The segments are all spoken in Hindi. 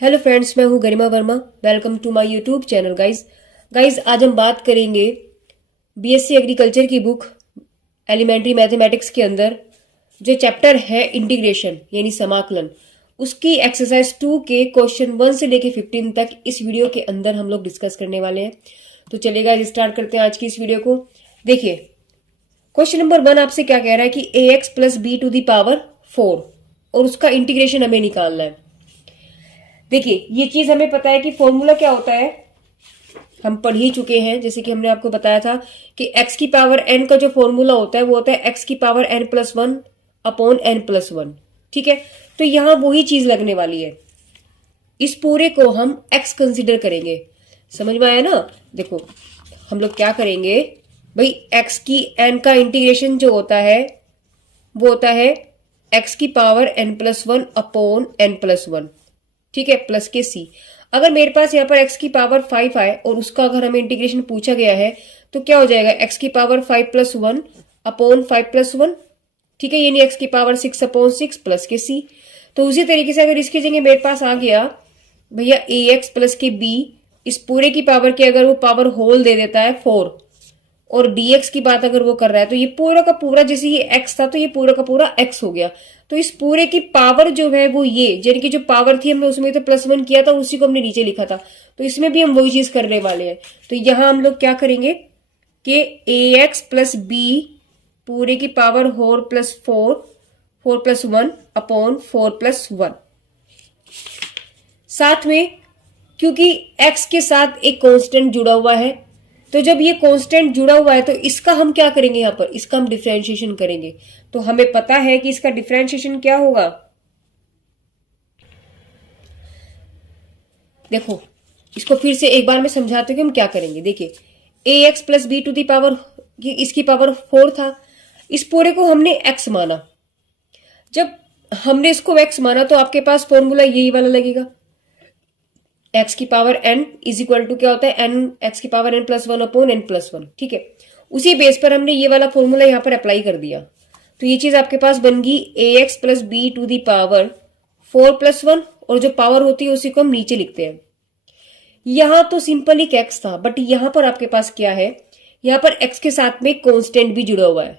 हेलो फ्रेंड्स, मैं हूं Garima Verma. Welcome to my YouTube channel guys आज हम बात करेंगे बीएससी एग्रीकल्चर की बुक एलिमेंट्री मैथमेटिक्स के अंदर जो चैप्टर है इंटीग्रेशन यानी समाकलन, उसकी एक्सरसाइज 2 के क्वेश्चन 1 से लेके 15 तक इस वीडियो के अंदर हम लोग डिस्कस करने वाले हैं। तो चलिए गाइस स्टार्ट करते हैं आज की इस वीडियो को। देखिए क्वेश्चन नंबर 1 आपसे क्या कह रहा है कि ax plus B to the power 4 और उसका इंटीग्रेशन हमें निकालना है। देखिए ये चीज हमें पता है कि फॉर्मूला क्या होता है, हम पढ़ ही चुके हैं। जैसे कि हमने आपको बताया था कि x की पावर n का जो फॉर्मूला होता है वो होता है x की power n plus 1 upon n plus 1। ठीक है, तो यहां वही चीज लगने वाली है। इस पूरे को हम x कंसिडर करेंगे। समझ में आया ना। देखो हम लोग क्या करेंगे भाई, x की n का इंटीग्रेशन जो होता है वो होता है x की power n plus 1 upon n plus 1। ठीक है, प्लस के c। अगर मेरे पास यहाँ पर x की पावर 5 आए और उसका अगर हमें इंटीग्रेशन पूछा गया है तो क्या हो जाएगा, x की पावर 5 प्लस 1 अपॉन 5 प्लस 1। ठीक है, यानी x की पावर 6 अपॉन 6 प्लस के c। तो उसी तरीके से अगर इसकी जगह मेरे पास आ गया भैया ax प्लस के b, इस पूरे की पावर के अगर वो पावर होल दे देता है 4 और dx की बात अगर वो कर रहा है तो ये पूरा का पूरा, जैसे ये x था तो ये पूरा का पूरा x हो गया। तो इस पूरे की पावर जो है वो ये, यानी कि जो पावर थी हमने उसमें तो प्लस 1 किया था, उसी को हमने नीचे लिखा था, तो इसमें भी हम वही चीज करने वाले हैं। तो यहां हम लोग क्या करेंगे कि ax प्लस b पूरे की power whole plus 4 plus 1 upon 4 plus 1। साथ में क्योंकि x के साथ एक कांस्टेंट जुड़ा हुआ है, तो जब ये कांस्टेंट जुड़ा हुआ है तो इसका हम क्या करेंगे, यहां पर इसका हम डिफरेंशिएशन करेंगे। तो हमें पता है कि इसका डिफरेंशिएशन क्या होगा। देखो इसको फिर से एक बार मैं समझाती हूँ कि हम क्या करेंगे। देखिए ax plus B to the power, इसकी पावर 4 था, इस पूरे को हमने x माना। जब हमने इसको x माना तो आपके पास फॉर्मूला यही वाला लगेगा, x की power n is equal to क्या होता है n x की power n plus 1 upon n plus 1। ठीक है, उसी बेस पर हमने ये वाला फॉर्मूला यहाँ पर अप्लाई कर दिया, तो ये चीज आपके पास बन गई ax plus B to the power 4 plus 1, और जो पावर होती है उसी को हम नीचे लिखते हैं। यहां तो सिंपल एक x था, बट यहां पर आपके पास क्या है, यहां पर x के साथ में कांस्टेंट भी जुड़ा हुआ है।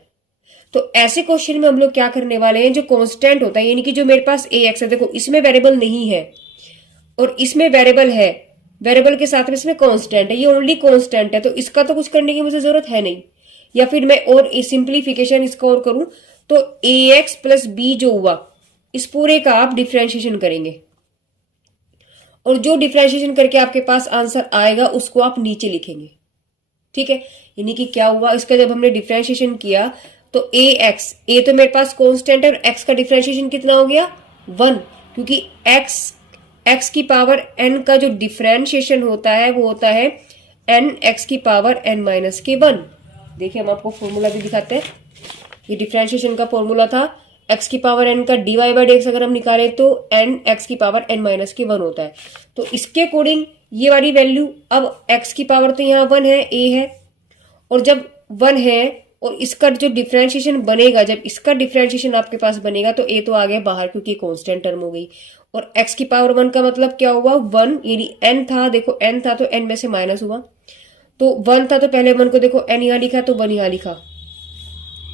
तो ऐसे क्वेश्चन में हम लोग क्या करने वाले हैं, जो कांस्टेंट होता है यानी कि जो मेरे पास ax है, देखो इसमें वेरिएबल नहीं है और इसमें वेरिएबल है, वेरिएबल के साथ में इसमें कांस्टेंट है, ये ओनली कांस्टेंट है, तो इसका तो कुछ करने की मुझे जरूरत है नहीं। या फिर मैं और सिंप्लीफिकेशन इसका और करूं तो ax प्लस बी जो हुआ इस पूरे का आप डिफरेंशिएशन करेंगे, और जो डिफरेंशिएशन करके आपके पास आंसर आएगा उसको आप नीचे लिखेंगे। ठीक है, यानी कि क्या हुआ, इसका जब हमने डिफरेंशिएशन किया तो ax, a तो मेरे पास कांस्टेंट है और x का डिफरेंशिएशन कितना हो गया 1, क्योंकि x की पावर n का जो डिफरेंशिएशन होता है वो होता है n x की पावर n माइनस के 1। देखिए हम आपको फॉर्मूला भी दिखाते हैं, ये डिफरेंशिएशन का फॉर्मूला था, x की पावर n का dy बाई dx अगर हम निकालें तो n x की पावर n माइनस के 1 होता है। तो इसके अकॉर्डिंग ये वाली वैल्यू, अब x की पावर तो यहाँ 1 है, a है, और जब 1 है और इसका जो डिफरेंशिएशन बनेगा, जब इसका डिफरेंशिएशन आपके पास बनेगा तो a तो आ गया बाहर क्योंकि कांस्टेंट टर्म हो गई, और x की पावर 1 का मतलब क्या हुआ 1, यानी n था, देखो n था तो n में से माइनस हुआ, तो 1 था तो पहले 1 को देखो n यहाँ लिखा तो 1 यहाँ लिखा,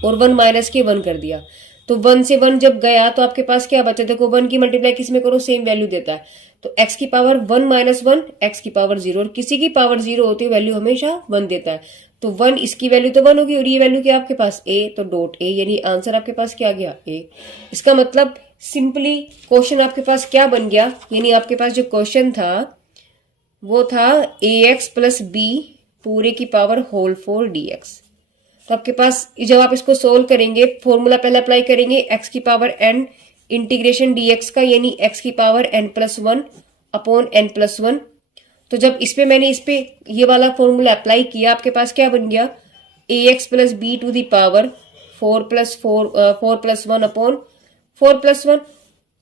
और 1 माइनस के 1 कर दिया। तो 1 से 1 जब गया तो आपके पास क्या बचा, देखो 1 की मल्टीप्लाई किस में करो सेम वैल्यू देता है, तो x की पावर 1 माइनस 1 x की पावर 0, और किसी की पावर 0 होती है वैल्यू हमेशा 1 देता है, तो 1 इसकी वैल्यू तो 1 होगी और ये वैल्यू क्या आपके पास a, तो डॉट a, यानी आंसर आपके पास क्या गया a। इसका मतलब सिंपली क्वेश्चन आपके पास क्या बन गया, यानी आपके पास जो क्वेश्चन था वो था ax प्लस बी पूरे की पावर होल 4 dx। तो आपके पास जब आप इसको सोल्व करेंगे फॉर्मूला पहले अप्लाई करेंगे x की पावर n इंटीग्रेशन dx का, यानी x की power n plus 1 upon n plus 1। तो जब इस पे मैंने इस पे ये वाला फॉर्मूला अप्लाई किया, आपके पास क्या बन गया ax plus B to the power 4 plus 1 upon 4 plus 1।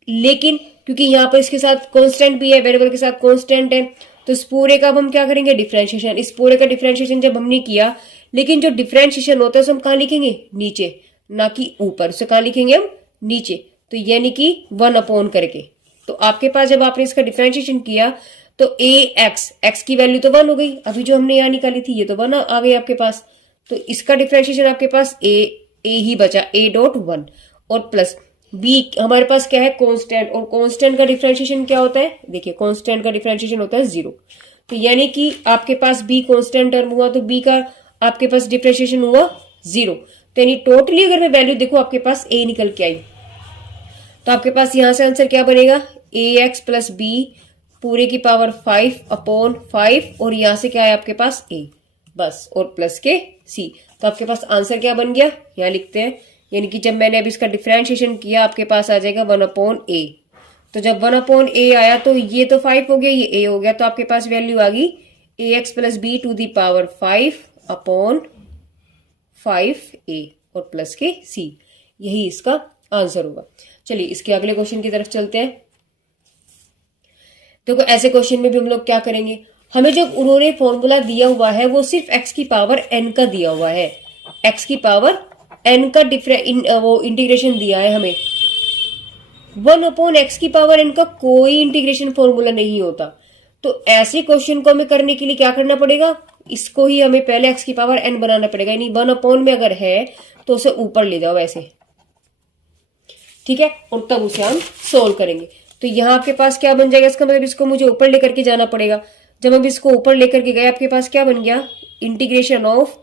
लेकिन क्योंकि यहाँ पर इसके साथ कांस्टेंट भी है, वेरिएबल के साथ कांस्टेंट है, तो इस पूरे का अब हम क्या करेंगे डिफरेंशिएशन। इस पूरे का डिफरेंशिएशन जब हमने किया, लेकिन जो डिफरेंशिएशन होता है उसे हम कहाँ लिखेंगे नीचे, ना कि ऊपर, उसे कहाँ लिखेंगे हम नीचे, तो यानी कि 1 अपॉन करके। तो आपके पास जब आपने इसका डिफरेंशिएशन किया तो ए एक्स की वैल्यू तो 1 हो गई, अभी जो हमने यहाँ निकाली थी ये तो 1 आ गई आपके पास। तो इसका डिफरेंशिएशन आपके पास ए ही बचा, ए डॉट 1 और प्लस बी हमारे पास क्या है कांस्टेंट, और कांस्टेंट का डिफरेंशिएशन क्या होता है, देखिए कांस्टेंट का डिफरेंशिएशन होता है 0। तो यानी कि आपके पास बी कांस्टेंट टर्म हुआ तो बी का आपके पास डिफरेंशिएशन हुआ 0। तो यानी टोटली अगर मैं वैल्यू देखो आपके पास ए निकल के आई, तो आपके पास यहां से आंसर क्या बनेगा, ए एक्स प्लस बी पूरे की पावर 5 अपॉन 5 और यहां से क्या है आपके पास ए, बस, और प्लस के सी। तो आपके पास आंसर क्या बन गया, यहां लिखते हैं, यानी कि जब मैंने अब इसका डिफरेंशिएशन किया आपके पास आ जाएगा 1 अपॉन ए। तो जब 1 अपॉन ए आया तो ये तो 5 हो गया, ये ए हो गया, तो आपके पास वैल्यू आ गई A X plus B to the power 5 upon 5 A और प्लस के सी, यही इसका आंसर होगा। चलिए इसके अगले क्वेश्चन की तरफ चलते हैं। देखो ऐसे क्वेश्चन में भी हम लोग क्या करेंगे, हमें जो उन्होंने फॉर्मूला दिया हुआ है वो सिर्फ एक्स की पावर एन का दिया हुआ है, एक्स की पावर एन का वो इंटीग्रेशन दिया है हमें। 1 अपॉन एक्स की पावर एन का कोई इंटीग्रेशन फॉर्मूला नहीं होता। तो ऐसे क्वेश्चन को हमें करने के लिए क्या करना पड़ेगा, इसको ही हमें पहले एक्स की पावर एन बनाना पड़ेगा, यानी 1 अपॉन में अगर है तो उसे ऊपर ले जाओ ऐसे, ठीक है, और तब उसे हम सोल्व करेंगे। तो यहां आपके पास क्या बन जाएगा, इसका मतलब इसको मुझे ऊपर लेकर के जाना पड़ेगा। जब हम इसको ऊपर लेकर के गए आपके पास क्या बन गया, integration of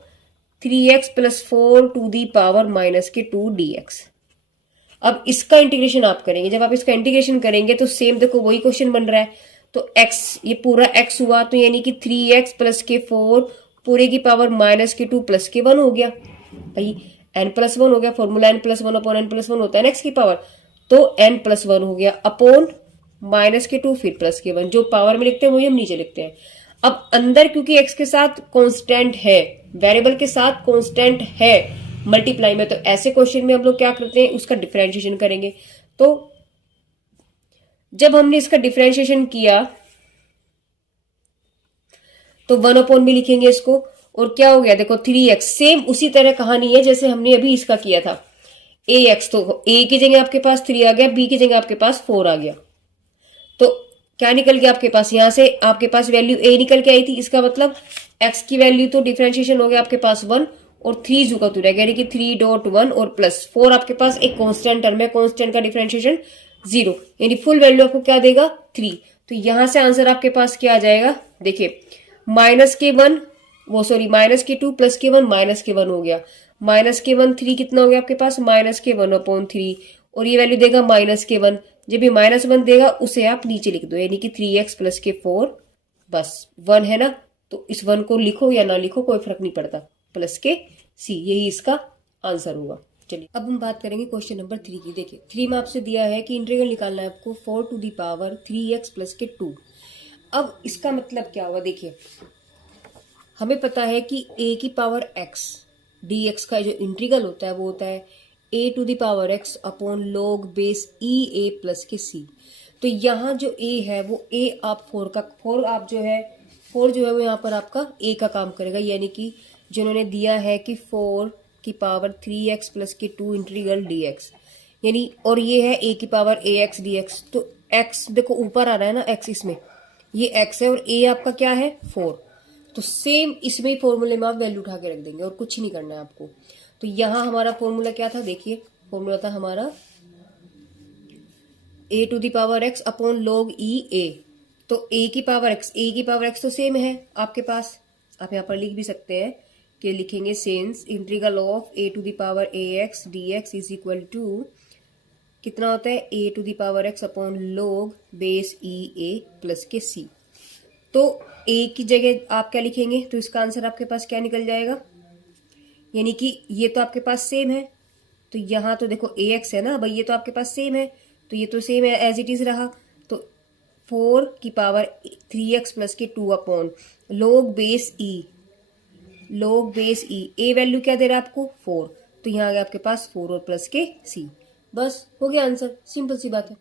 3x plus 4 to the power minus के 2 dx। अब इसका इंटीग्रेशन आप करेंगे, जब आप इसका इंटीग्रेशन करेंगे तो सेम देखो वही क्वेश्चन बन रहा है। तो x ये पूरा x हुआ, तो यानी कि 3x प्लस के 4 पूरे की पावर माइनस के 2 प्लस के 1 हो गया, भाई n प्लस 1 हो गया, formula n plus 1 upon n plus 1 होता है ना x की पावर, तो n प्लस 1 हो गया अपॉन माइनस के 2 फिर प्लस के 1, जो पावर में लिखते हैं वही हम नीचे लिखते हैं। अब अंदर क्योंकि x के साथ कांस्टेंट है, वेरिएबल के साथ कांस्टेंट है मल्टीप्लाई में, तो ऐसे क्वेश्चन में हम लोग क्या करते हैं, उसका डिफरेंशिएशन करेंगे। तो जब हमने इसका डिफरेंशिएशन किया तो 1 अपॉन भी लिखेंगे इसको, और क्या हो गया देखो 3x, सेम उसी तरह कहानी है जैसे हमने अभी इसका किया था। ax, तो a की जगह आपके पास 3 आ गया, b की जगह आपके पास 4 आ गया, तो क्या निकल गया आपके पास, यहां से आपके पास वैल्यू a निकल के आई थी, इसका मतलब x की वैल्यू तो डिफरेंशिएशन हो गया आपके पास 1 और 3 जू का तू रह गया, यानी कि 3.1 और प्लस 4 आपके पास एक कांस्टेंट टर्म है, कांस्टेंट का डिफरेंशिएशन 0, यानी फुल वैल्यू आपको क्या देगा 3। तो यहां से आंसर आपके पास क्या आ जाएगा, देखिए माइनस के 1 वो सॉरी माइनस के 2 प्लस के 1 माइनस के 1 हो गया, माइनस के 1 3 कितना हो गया आपके पास माइनस के 1 अपॉन 3, और ये वैल्यू देगा माइनस के 1, जब भी माइनस 1 देगा उसे आप नीचे लिख दो, यानी कि 3x प्लस के 4, बस 1 है ना, तो इस 1 को लिखो या ना लिखो कोई फर्क नहीं पड़ता, प्लस के सी, यही इसका आंसर होगा। चलिए अब हम बात करेंगे क्वेश्चन नंबर 3 की। देखिए 3 में आपसे दिया है कि इंटीग्रल निकालना है आपको 4 to the power 3x plus के 2। अब इसका मतलब क्या हुआ, देखिए हमें पता है कि a की पावर x dx का जो इंटीग्रल होता है वो होता है a to the power x upon log base e a plus के c। तो यहाँ जो a है वो a आप 4 आप जो है 4 जो है वो यहाँ पर आपका a का काम करेगा, यानी कि जिन्होंने दिया है कि 4 की पावर 3x प्लस के 2 इंटीग्रल dx, यानी और ये है a की पावर ax dx, तो x देखो ऊपर आ रहा है ना x, इसमें ये x है और a आपका क्या है 4, तो सेम इसमें ही फॉर्मूले में आप वैल्यू उठा के रख देंगे और कुछ नहीं करना है आपको। तो यहां हमारा फॉर्मूला क्या था, देखिए फॉर्मूला था हमारा a to the power x upon log e a, तो a की पावर x तो सेम है आपके पास, आप यहाँ पर लिख भी सकते हैं कि लिखेंगे since integral of a to the power ax dx is equal to कितना होता है a to the power x upon log base e a plus के c। तो a की जगह आप क्या लिखेंगे, तो इसका आंसर आपके पास क्या निकल जाएगा, यानी कि ये तो आपके पास सेम है, तो यहाँ तो देखो ax है ना भाई, ये तो आपके पास सेम है, तो ये तो सेम है एज इट इज रहा, तो 4 की पावर 3x प्लस के 2 upon log base e, a value क्या दे रहा है आपको 4, तो यहाँ आ गया आपके पास 4 और प्लस के c, बस हो गया आंसर, सिंपल सी बात है।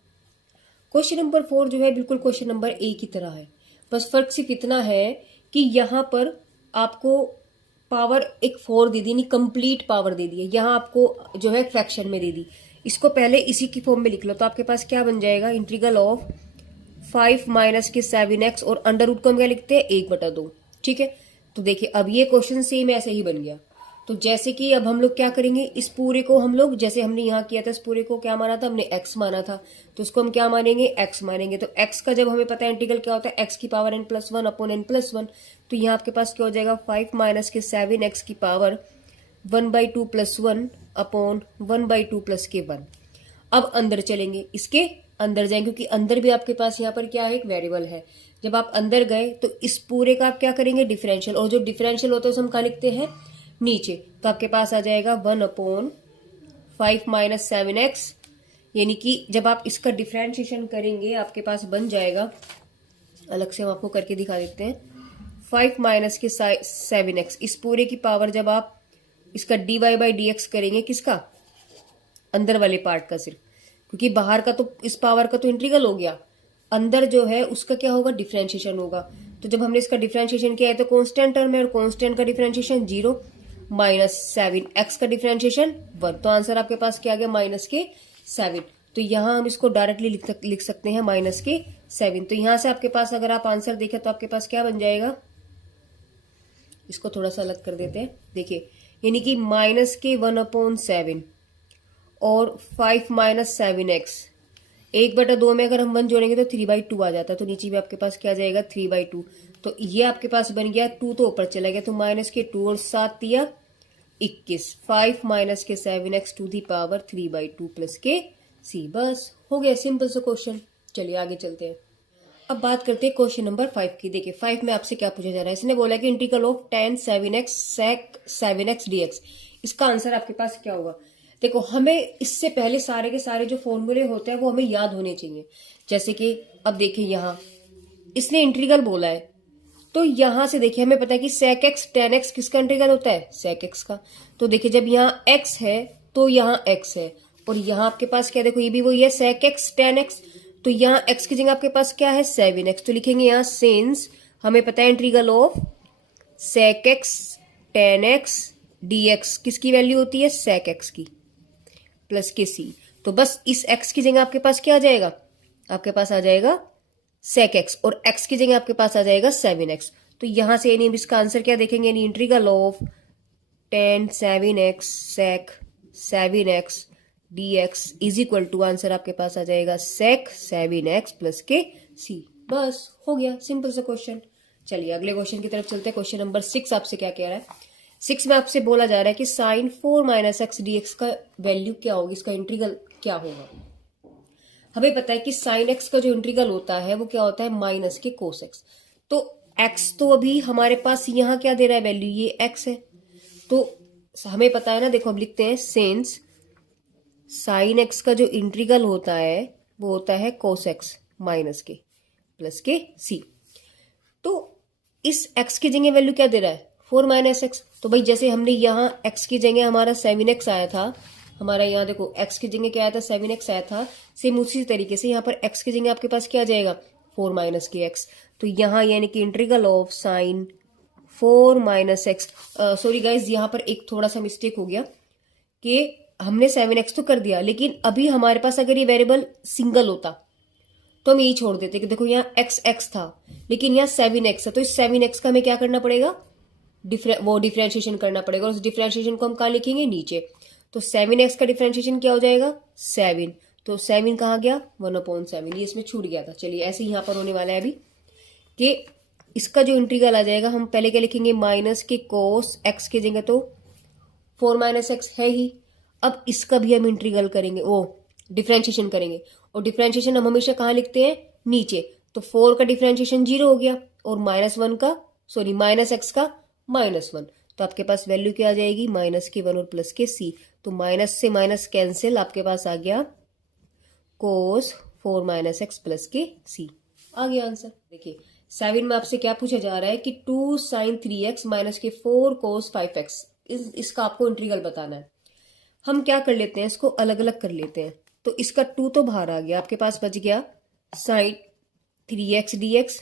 क्वेश्चन नंबर 4 जो है बिल्कुल क्वेश्चन नंबर ए की तरह है, बस फर्क सिर्फ इतना है कि यहाँ पर आपको पावर एक 4 दे दी, यानी कंप्लीट पावर दे दी है, यहाँ आपको जो है फ्रैक्शन में दे दी, इसको पहले इसी की फॉर्म में लिख लो, तो आपके पास क्या बन जाएगा, इंटीग्रल ऑफ 5 माइनस के 7x, और अंडर रूट को हम क्या लिखते हैं, 1/2। ठीक है, तो देखिए अब ये क्वेश्चन सेम ऐसे ही बन गया। तो जैसे कि अब हम लोग क्या करेंगे, इस पूरे को हम लोग जैसे हमने यहाँ किया था, इस पूरे को क्या माना था हमने, x माना था, तो इसको हम क्या मानेंगे, x मानेंगे। तो x का जब हमें पता है इंटीग्रल क्या होता है, x की पावर n+1 अपॉन n+1, तो यहाँ आपके पास क्या हो जाएगा, 5 माइनस के 7x की पावर 1/2 + 1 अपॉन 1/2 + के 1। अब अंदर चलेंगे, इसके अंदर जाएंगे, क्योंकि अंदर भी आपके पास यहाँ पर क्या है, एक वेरिएबल है। जब आप अंदर गए तो इस पूरे का आप क्या करेंगे, डिफरेंशियल, और जो डिफरेंशियल होता है उसे हम कहाँ लिखते हैं, नीचे। तो आपके पास आ जाएगा 1/5 माइनस 7x, यानी कि जब आप इसका डिफरेंशिएशन करेंगे आपके पास बन जाएगा, अलग से हम आपको करके दिखा देते हैं, 5 माइनस के 7x, इस पूरे की पावर जब आप इसका dy/dx करेंगे, किसका, अंदर वाले पार्ट का सिर्फ, क्योंकि बाहर का तो इस पावर का तो इंटीग्रल हो गया, अंदर जो है उसका क्या होगा, डिफरेंशिएशन होगा। तो जब हमने इसका डिफरेंशिएशन किया है तो कांस्टेंट टर्म है, और कांस्टेंट का डिफरेंशिएशन 0 माइनस 7x का डिफरेंशिएशन 1, तो आंसर आपके पास क्या आ गया, -7। तो यहाँ हम इसको डायरेक्टली लिख सकते हैं -7। तो यहाँ से आपके पास अगर आप आंसर देखें तो आपके पास क्या बन जाएगा, इसको थोड़ा सा अलग कर देते हैं, देखिए, यानी कि -1/7 और 5 माइनस 7x, 1/2 में अगर हम 1 जोड़ेंगे तो 3/2 आ जाता है, तो नीचे भी आपके पास क्या आ जाएगा, 3/2। तो ये आपके पास बन गया, 2 तो ऊपर चला गया, तो -2 और 7 या 21, 5 माइनस के 7x टू दी पावर 3/2 + के c। बस हो गया, सिंपल सा क्वेश्चन। चलिए आगे चलते हैं। अब बात करते हैं क्वेश्चन नंबर 5 की। देखिए 5 में आपसे क्या पूछा जा रहा है, इसने बोला कि integral of tan 7x sec 7x dx, इसका आंसर आपके पास क्या होगा। देखो हमें इससे पहले सारे के सारे जो फॉर्मूले होते हैं वो हमें याद होने चाहिए। जैसे कि अब देखिए यहाँ इसने इंटीग्रल बोला है, तो यहां से देखिए हमें पता है कि sec x tan x किसका इंटीग्रल होता है, sec x का। तो देखिए जब यहाँ x है तो यहाँ x है, और यहाँ आपके पास क्या, देखो ये भी वही है sec x tan x, तो यहाँ x की जगह आपके पास क्या है 7x, तो लिखेंगे यहाँ सिंस हमें पता है integral of sec x tan x dx किसकी वैल्यू होती है, sec x की प्लस के c। तो बस इस x की जगह आपके पास क्या आ जाएगा, आपके पास आ जाएगा sec x, और x की जगह आपके पास आ जाएगा 7x। तो यहां से यानी इसका आंसर क्या देखेंगे, यानी integral of tan 7x sec 7x dx is equal to, answer आपके पास आ जाएगा sec 7x प्लस के c। बस हो गया, सिंपल सा क्वेश्चन। चलिए अगले क्वेश्चन की तरफ चलते हैं। क्वेश्चन नंबर 6 आपसे क्या कह रहा है, 6 में आपसे बोला जा रहा है कि sin 4 माइनस एक्स dx का वैल्यू क्या होगी, इसका इंटीग्रल क्या होगा। हमें पता है कि साइन एक्स का जो इंटीग्रल होता है वो क्या होता है, माइनस के कोस एक्स। तो एक्स तो अभी हमारे पास यहाँ क्या दे रहा है वैल्यू, ये एक्स है, तो हमें पता है ना, देखो हम लिखते हैं सिंस साइन एक्स का जो इंटीग्रल होता है वो होता है कोस एक्स माइनस के प्लस के सी। तो इस एक्स की जगह वैल्यू क्या दे रहा है, 4 माइनस एक्स। तो भाई जैसे हमने यहाँ एक्स की जगह हमारा 7x आया था, हमारा यहाँ देखो x की जगह क्या आया था, 7x आया था, सेम उसी तरीके से यहाँ पर x की जगह आपके पास क्या आ जाएगा, 4 माइनस के x। तो यहाँ यानी कि integral of sign 4 minus x, sorry guys यहाँ पर एक थोड़ा सा मिस्टेक हो गया कि हमने 7x तो कर दिया, लेकिन अभी हमारे पास अगर ये वेरिएबल सिंगल होता तो हम यही छोड़ देते कि देखो यहाँ x था, लेकिन यहाँ 7x है, तो इस 7x का हमें क्या करना पड़ेगा, वो डिफरेंशिएशन करना पड़ेगा, और उस डिफरेंशिएशन को हम कहाँ लिखेंगे, नीचे। तो 7x का डिफरेंशिएशन क्या हो जाएगा, 7, तो 7 कहाँ गया, 1/7, ये इसमें छूट गया था। चलिए ऐसे यहाँ पर होने वाला है अभी कि इसका जो इंटीग्रल आ जाएगा, हम पहले क्या लिखेंगे, माइनस के कोस एक्स की जगह तो 4 माइनस एक्स है ही, अब इसका भी हम इंटीग्रल करेंगे, वो डिफरेंशिएशन करेंगे, और डिफरेंशिएशन हम हमेशा कहाँ लिखते हैं, नीचे। तो 4 का डिफरेंशिएशन 0 हो गया, और -1 का, सॉरी माइनस एक्स का -1, तो आपके पास वैल्यू क्या आ जाएगी, माइनस के 1 और प्लस के सी। तो माइनस से माइनस कैंसिल, आपके पास आ गया कोस 4 माइनस एक्स प्लस के सी, आ गया आंसर। देखिए 7 में आपसे क्या पूछा जा रहा है कि 2 sin 3x माइनस के 4 cos 5x, इसका आपको इंटीग्रल बताना है। हम क्या कर लेते हैं, इसको अलग अलग कर लेते हैं। तो इसका 2 तो बाहर आ गया, आपके पास बच गया sin 3x dx,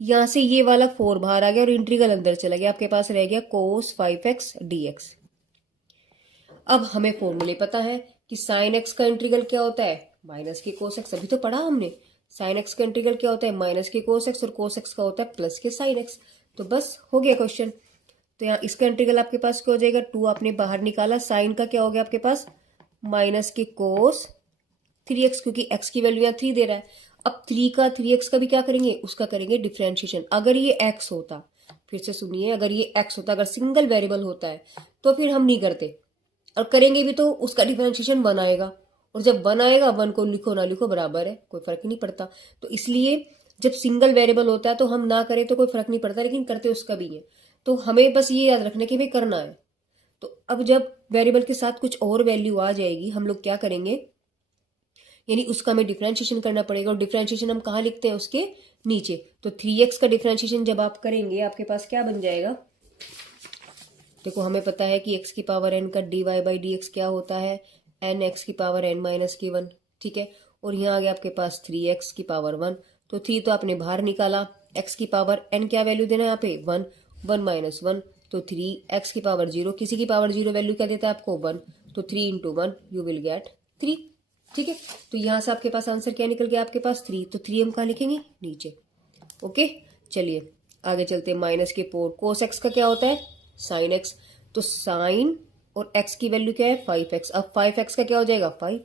यहां से ये वाला 4 बाहर आ गया और इंटीग्रल अंदर चला गया, आपके पास रह गया cos 5x dx। अब हमें फॉर्मूले पता है कि साइन एक्स का इंटीग्रल क्या होता है, माइनस के कोस एक्स। अभी तो पढ़ा हमने, साइन एक्स का इंटीग्रल क्या होता है, माइनस के कोस एक्स, और कोस एक्स का होता है प्लस के साइन एक्स। तो बस हो गया क्वेश्चन। तो यहाँ इसका इंटीग्रल आपके पास क्या हो जाएगा, 2 आपने बाहर निकाला, साइन का क्या हो गया आपके पास, माइनस के कोस 3x, क्योंकि x की वैल्यू यहाँ 3 दे रहा है। अब 3 का 3x का भी क्या करेंगे, उसका करेंगे डिफ्रेंशिएशन। अगर ये x होता, फिर से सुनिए, अगर ये x होता, अगर सिंगल वेरिएबल होता है तो फिर हम नहीं करते, और करेंगे भी तो उसका डिफ्रेंशिएशन 1 आएगा, और जब 1 आएगा 1 को लिखो ना लिखो बराबर है, कोई फर्क नहीं पड़ता। तो इसलिए जब सिंगल वेरिएबल होता है तो हम ना करें तो कोई फर्क नहीं पड़ता, लेकिन करते उसका भी है। तो हमें बस ये याद रखना कि हमें करना है। तो अब जब वेरिएबल के साथ कुछ और वैल्यू आ जाएगी, हम लोग क्या करेंगे, यानी उसका हमें डिफरेंशिएशन करना पड़ेगा, और डिफरेंशिएशन हम कहाँ लिखते हैं, उसके नीचे। तो 3x का डिफरेंशिएशन जब आप करेंगे, आपके पास क्या बन जाएगा, देखो हमें पता है कि x की पावर n का dy/dx क्या होता है, nx की पावर n-1, ठीक है। और यहाँ आ गया आपके पास 3x की पावर 1, तो 3 तो आपने बाहर निकाला, x की पावर n क्या वैल्यू देना है यहाँ पे, 1, 1 - 1, तो 3, x की पावर 0, किसी की पावर 0 वैल्यू क्या देता है आपको, 1, तो 3 × 1 यू विल गेट 3, ठीक है। तो यहां से आपके पास आंसर क्या निकल गया, आपके पास 3, तो 3 हम कहाँ लिखेंगे, नीचे। ओके, चलिए आगे चलते हैं। माइनस के 4, कोस एक्स का क्या होता है, साइन एक्स, तो साइन और एक्स की वैल्यू क्या है, 5x। अब 5x का क्या हो जाएगा, 5,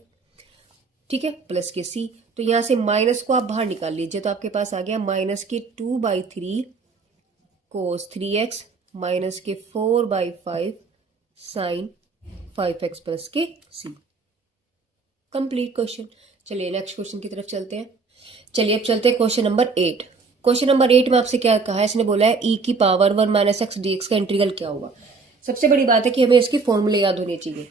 ठीक है, प्लस के c। तो यहां से माइनस को आप बाहर निकाल लीजिए, तो आपके पास आ गया माइनस के 2/3 कोस 3x माइनस के 4/5 साइन 5x प्लस के c। Complete question. चलिए नेक्स्ट क्वेश्चन की तरफ चलते हैं। चलिए अब चलते हैं क्वेश्चन नंबर 8। क्वेश्चन नंबर 8 में आपसे क्या कहा है, इसने बोला है e की पावर 1 - x dx का इंटीग्रल क्या हुआ। सबसे बड़ी बात है कि हमें इसकी फॉर्मूले याद होने चाहिए।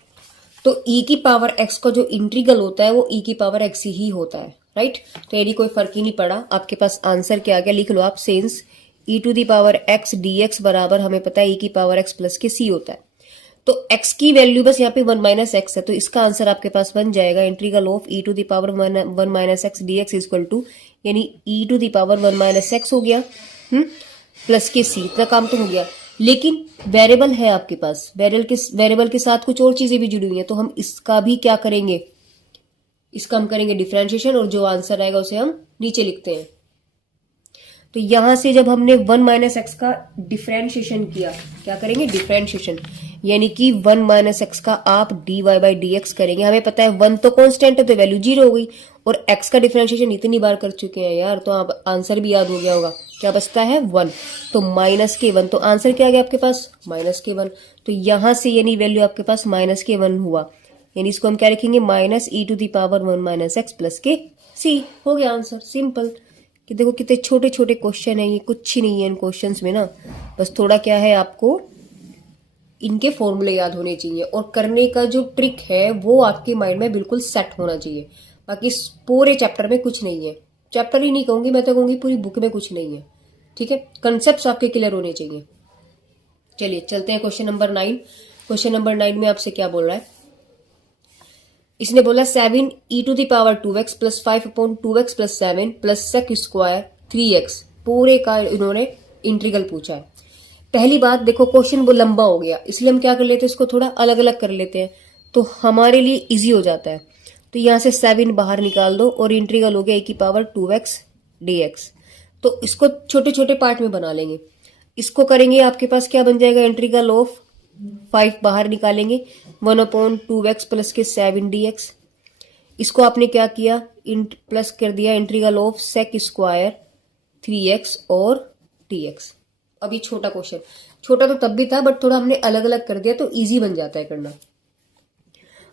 तो e की पावर x का जो इंटीग्रल होता है वो e की पावर x ही होता है, राइट। तो यदि कोई फर्क ही नहीं पड़ा, आपके पास आंसर क्या आ गया, लिख लो आप, since e to the power x dx बराबर हमें पता है e की पावर x प्लस के c होता है। तो x की वैल्यू बस यहाँ पे 1 - x है, तो इसका आंसर आपके पास बन जाएगा integral of e to the power 1 - x dx equal to, यानी e to the power 1 - x हो गया, प्लस के c। इतना काम तो हो गया, लेकिन वेरिएबल है आपके पास, वेरिएबल के साथ कुछ और चीजें भी जुड़ी हुई हैं, तो हम इसका भी क्या करेंगे, इसका हम करेंगे डिफरेंशिएशन, और जो आंसर आएगा उसे हम नीचे लिखते हैं। तो यहां से जब हमने 1 - x का डिफरेंशिएशन किया, क्या करेंगे, डिफरेंशिएशन, यानी कि 1 - x का आप dy/dx करेंगे। हमें पता है 1 तो कांस्टेंट है, तो वैल्यू 0 हो गई, और x का डिफरेंशिएशन इतनी बार कर चुके हैं यार, तो आप आंसर भी याद हो गया होगा, क्या बचता है 1, तो -1, तो आंसर क्या आ गया आपके पास, -1। तो यहां से यानी वैल्यू आपके पास -1 हुआ, यानी इसको हम क्या लिखेंगे, -e to the power 1 - x plus के c। हो गया आंसर, सिंपल। कि देखो कितने छोटे छोटे क्वेश्चन है, ये कुछ ही नहीं है इन क्वेश्चंस में ना, बस थोड़ा क्या है, आपको इनके फॉर्मूले याद होने चाहिए, और करने का जो ट्रिक है वो आपके माइंड में बिल्कुल सेट होना चाहिए। बाकी पूरे चैप्टर में कुछ नहीं है, चैप्टर ही नहीं कहूंगी मैं, तो कहूंगी पूरी बुक में कुछ नहीं है, ठीक है। कंसेप्ट आपके क्लियर होने चाहिए। चलिए चलते हैं क्वेश्चन नंबर 9। क्वेश्चन नंबर 9 में आपसे क्या बोल रहा है, इसने बोला 7 e to the power 2x plus 5/2x plus 7 plus sec square 3x, पूरे का इन्होंने इंटीग्रल पूछा है। पहली बात देखो, क्वेश्चन वो लंबा हो गया, इसलिए हम क्या कर लेते हैं, इसको थोड़ा अलग अलग कर लेते हैं, तो हमारे लिए इजी हो जाता है। तो यहां से 7 बाहर निकाल दो, और इंटीग्रल हो गया e की पावर 2x dx। तो इसको छोटे छोटे पार्ट में बना लेंगे। इसको करेंगे, आपके पास क्या बन जाएगा, इंटीग्रल ऑफ 5 बाहर निकालेंगे, 1/2x प्लस के 7 dx। इसको आपने क्या किया, प्लस कर दिया integral of sec square 3x और dx। अभी छोटा क्वेश्चन, छोटा तो तब भी था, बट थोड़ा हमने अलग अलग कर दिया तो इजी बन जाता है करना।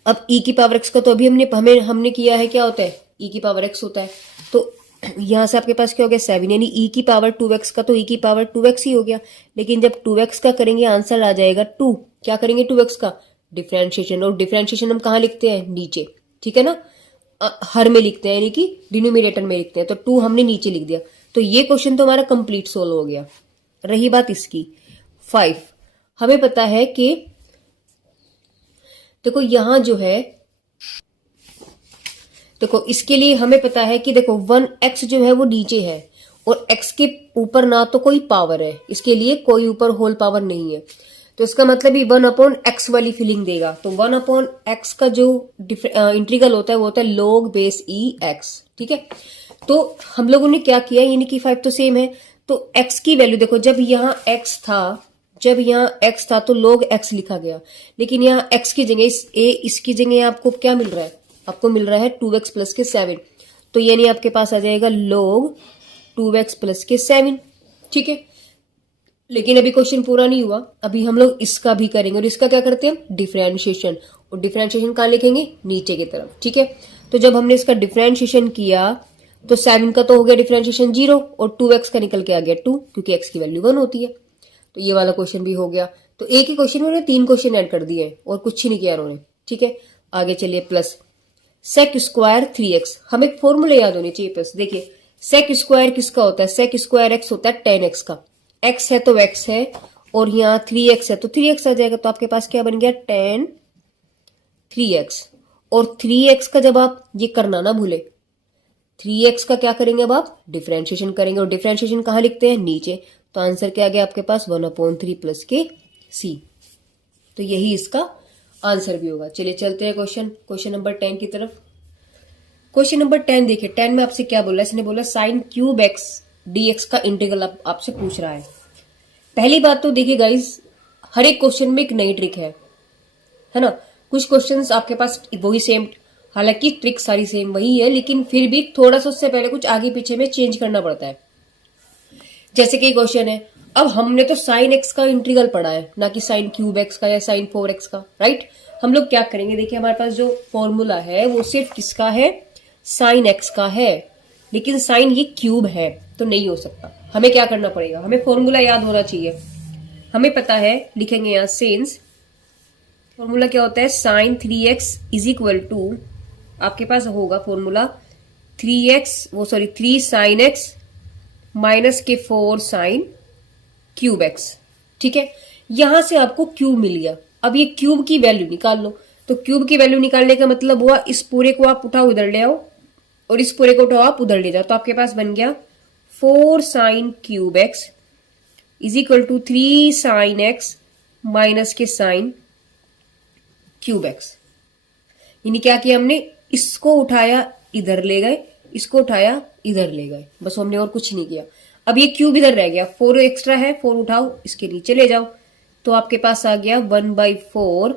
अब e की पावर x का तो अभी हमने किया है, क्या होता है, e की पावर x होता है। तो यहां से आपके पास क्या हो गया, 7, यानी e की पावर 2x का तो e की पावर 2x ही हो गया। लेकिन जब 2x का करेंगे आंसर आ जाएगा 2। क्या करेंगे 2x का डिफरेंशिएशन, और डिफरेंशिएशन हम कहाँ लिखते हैं, नीचे, ठीक है ना, हर में लिखते हैं, यानी कि डिनोमिनेटर में लिखते हैं, तो 2 हमने नीचे लिख दिया। तो ये क्वेश्चन तो हमारा कंप्लीट सोल्व हो गया। रही बात इसकी 5, हमें पता है कि देखो यहां जो है, देखो इसके लिए हमें पता है कि देखो 1x जो है वो नीचे है, और x के ऊपर ना तो कोई पावर है, इसके लिए कोई ऊपर होल पावर नहीं है। तो इसका मतलब ही 1/x वाली फीलिंग देगा। तो 1/x का जो इंटीग्रल होता है वो होता है log बेस ई एक्स। ठीक है, तो हम लोगों ने क्या किया, यानी कि 5 तो सेम है, तो x की वैल्यू देखो, जब यहाँ x था तो log x लिखा गया, लेकिन यहाँ x की जगह इसकी जगह आपको क्या मिल रहा है, आपको मिल रहा है 2x प्लस के 7, तो यानी आपके पास आ जाएगा log 2x प्लस के 7। ठीक है, लेकिन अभी क्वेश्चन पूरा नहीं हुआ, अभी हम लोग इसका भी करेंगे, और इसका क्या करते हैं, डिफरेंशिएशन, और डिफरेंशिएशन कहाँ लिखेंगे, नीचे की तरफ। ठीक है, तो जब हमने इसका डिफरेंशिएशन किया तो 7 का तो हो गया डिफरेंशिएशन 0, और 2x का निकल के आ गया 2, क्योंकि x की वैल्यू 1 होती है। तो ये वाला क्वेश्चन भी हो गया। तो एक ही क्वेश्चन में उन्होंने 3 क्वेश्चन ऐड कर दिए और कुछ ही नहीं किया उन्होंने। ठीक है, आगे चलिए, प्लस सेक स्क्वायर 3x, हमें एक फॉर्मूला याद होनी चाहिए। प्लस देखिए, सेक स्क्वायर किसका होता है, सेक स्क्वायर x होता है 10x का, x है तो x है, और यहाँ 3x है तो 3x आ जाएगा, तो आपके पास क्या बन गया 10 3x। और 3x का जब आप ये करना ना भूले, 3x का क्या करेंगे, अब आप डिफरेंशिएशन करेंगे, और डिफरेंशिएशन कहाँ लिखते हैं, नीचे। तो आंसर क्या आ गया आपके पास 1/3 प्लस के c। तो यही इसका आंसर भी होगा। चलिए चलते हैं क्वेश्चन नंबर 10 की तरफ। क्वेश्चन नंबर 10 देखिए, 10 में आपसे क्या बोला है, इसने बोला साइन क्यूब एक्स dx का इंटीग्रल आपसे पूछ रहा है। पहली बात तो देखिए गाइज, हर एक क्वेश्चन में एक नई ट्रिक है ना। कुछ क्वेश्चंस आपके पास वही सेम, हालांकि ट्रिक सारी सेम वही है, लेकिन फिर भी थोड़ा सा उससे पहले कुछ आगे पीछे में चेंज करना पड़ता है। जैसे कि क्वेश्चन है, अब हमने तो साइन एक्स का इंटीग्रल पढ़ा है, ना कि साइन क्यूब एक्स का या साइन 4x का, राइट। हम लोग क्या करेंगे, देखिए हमारे पास जो फॉर्मूला है वो सिर्फ किसका है, साइन एक्स का है, लेकिन साइन ये क्यूब है तो नहीं हो सकता। हमें क्या करना पड़ेगा, हमें फॉर्मूला याद होना चाहिए। हमें पता है, लिखेंगे यहाँ सिंस, फॉर्मूला क्या होता है, sign 3x is equal to, आपके पास होगा फॉर्मूला 3 साइन एक्स माइनस के 4 साइन क्यूब एक्स। ठीक है, यहां से आपको क्यूब मिल गया। अब ये क्यूब की वैल्यू निकाल लो, तो क्यूब की वैल्यू निकालने का मतलब हुआ इस पूरे को आप उठाओ इधर ले आओ, और इस पूरे को उठाओ आप उधर ले जाओ, तो आपके पास बन गया 4 sine cube x is equal to 3 sine x minus के साइन क्यूब एक्स। यानी क्या किया हमने, इसको उठाया इधर ले गए, इसको उठाया इधर ले गए, बस हमने और कुछ नहीं किया। अब ये क्यूब इधर रह गया, 4 एक्स्ट्रा है, 4 उठाओ इसके नीचे ले जाओ, तो आपके पास आ गया 1/4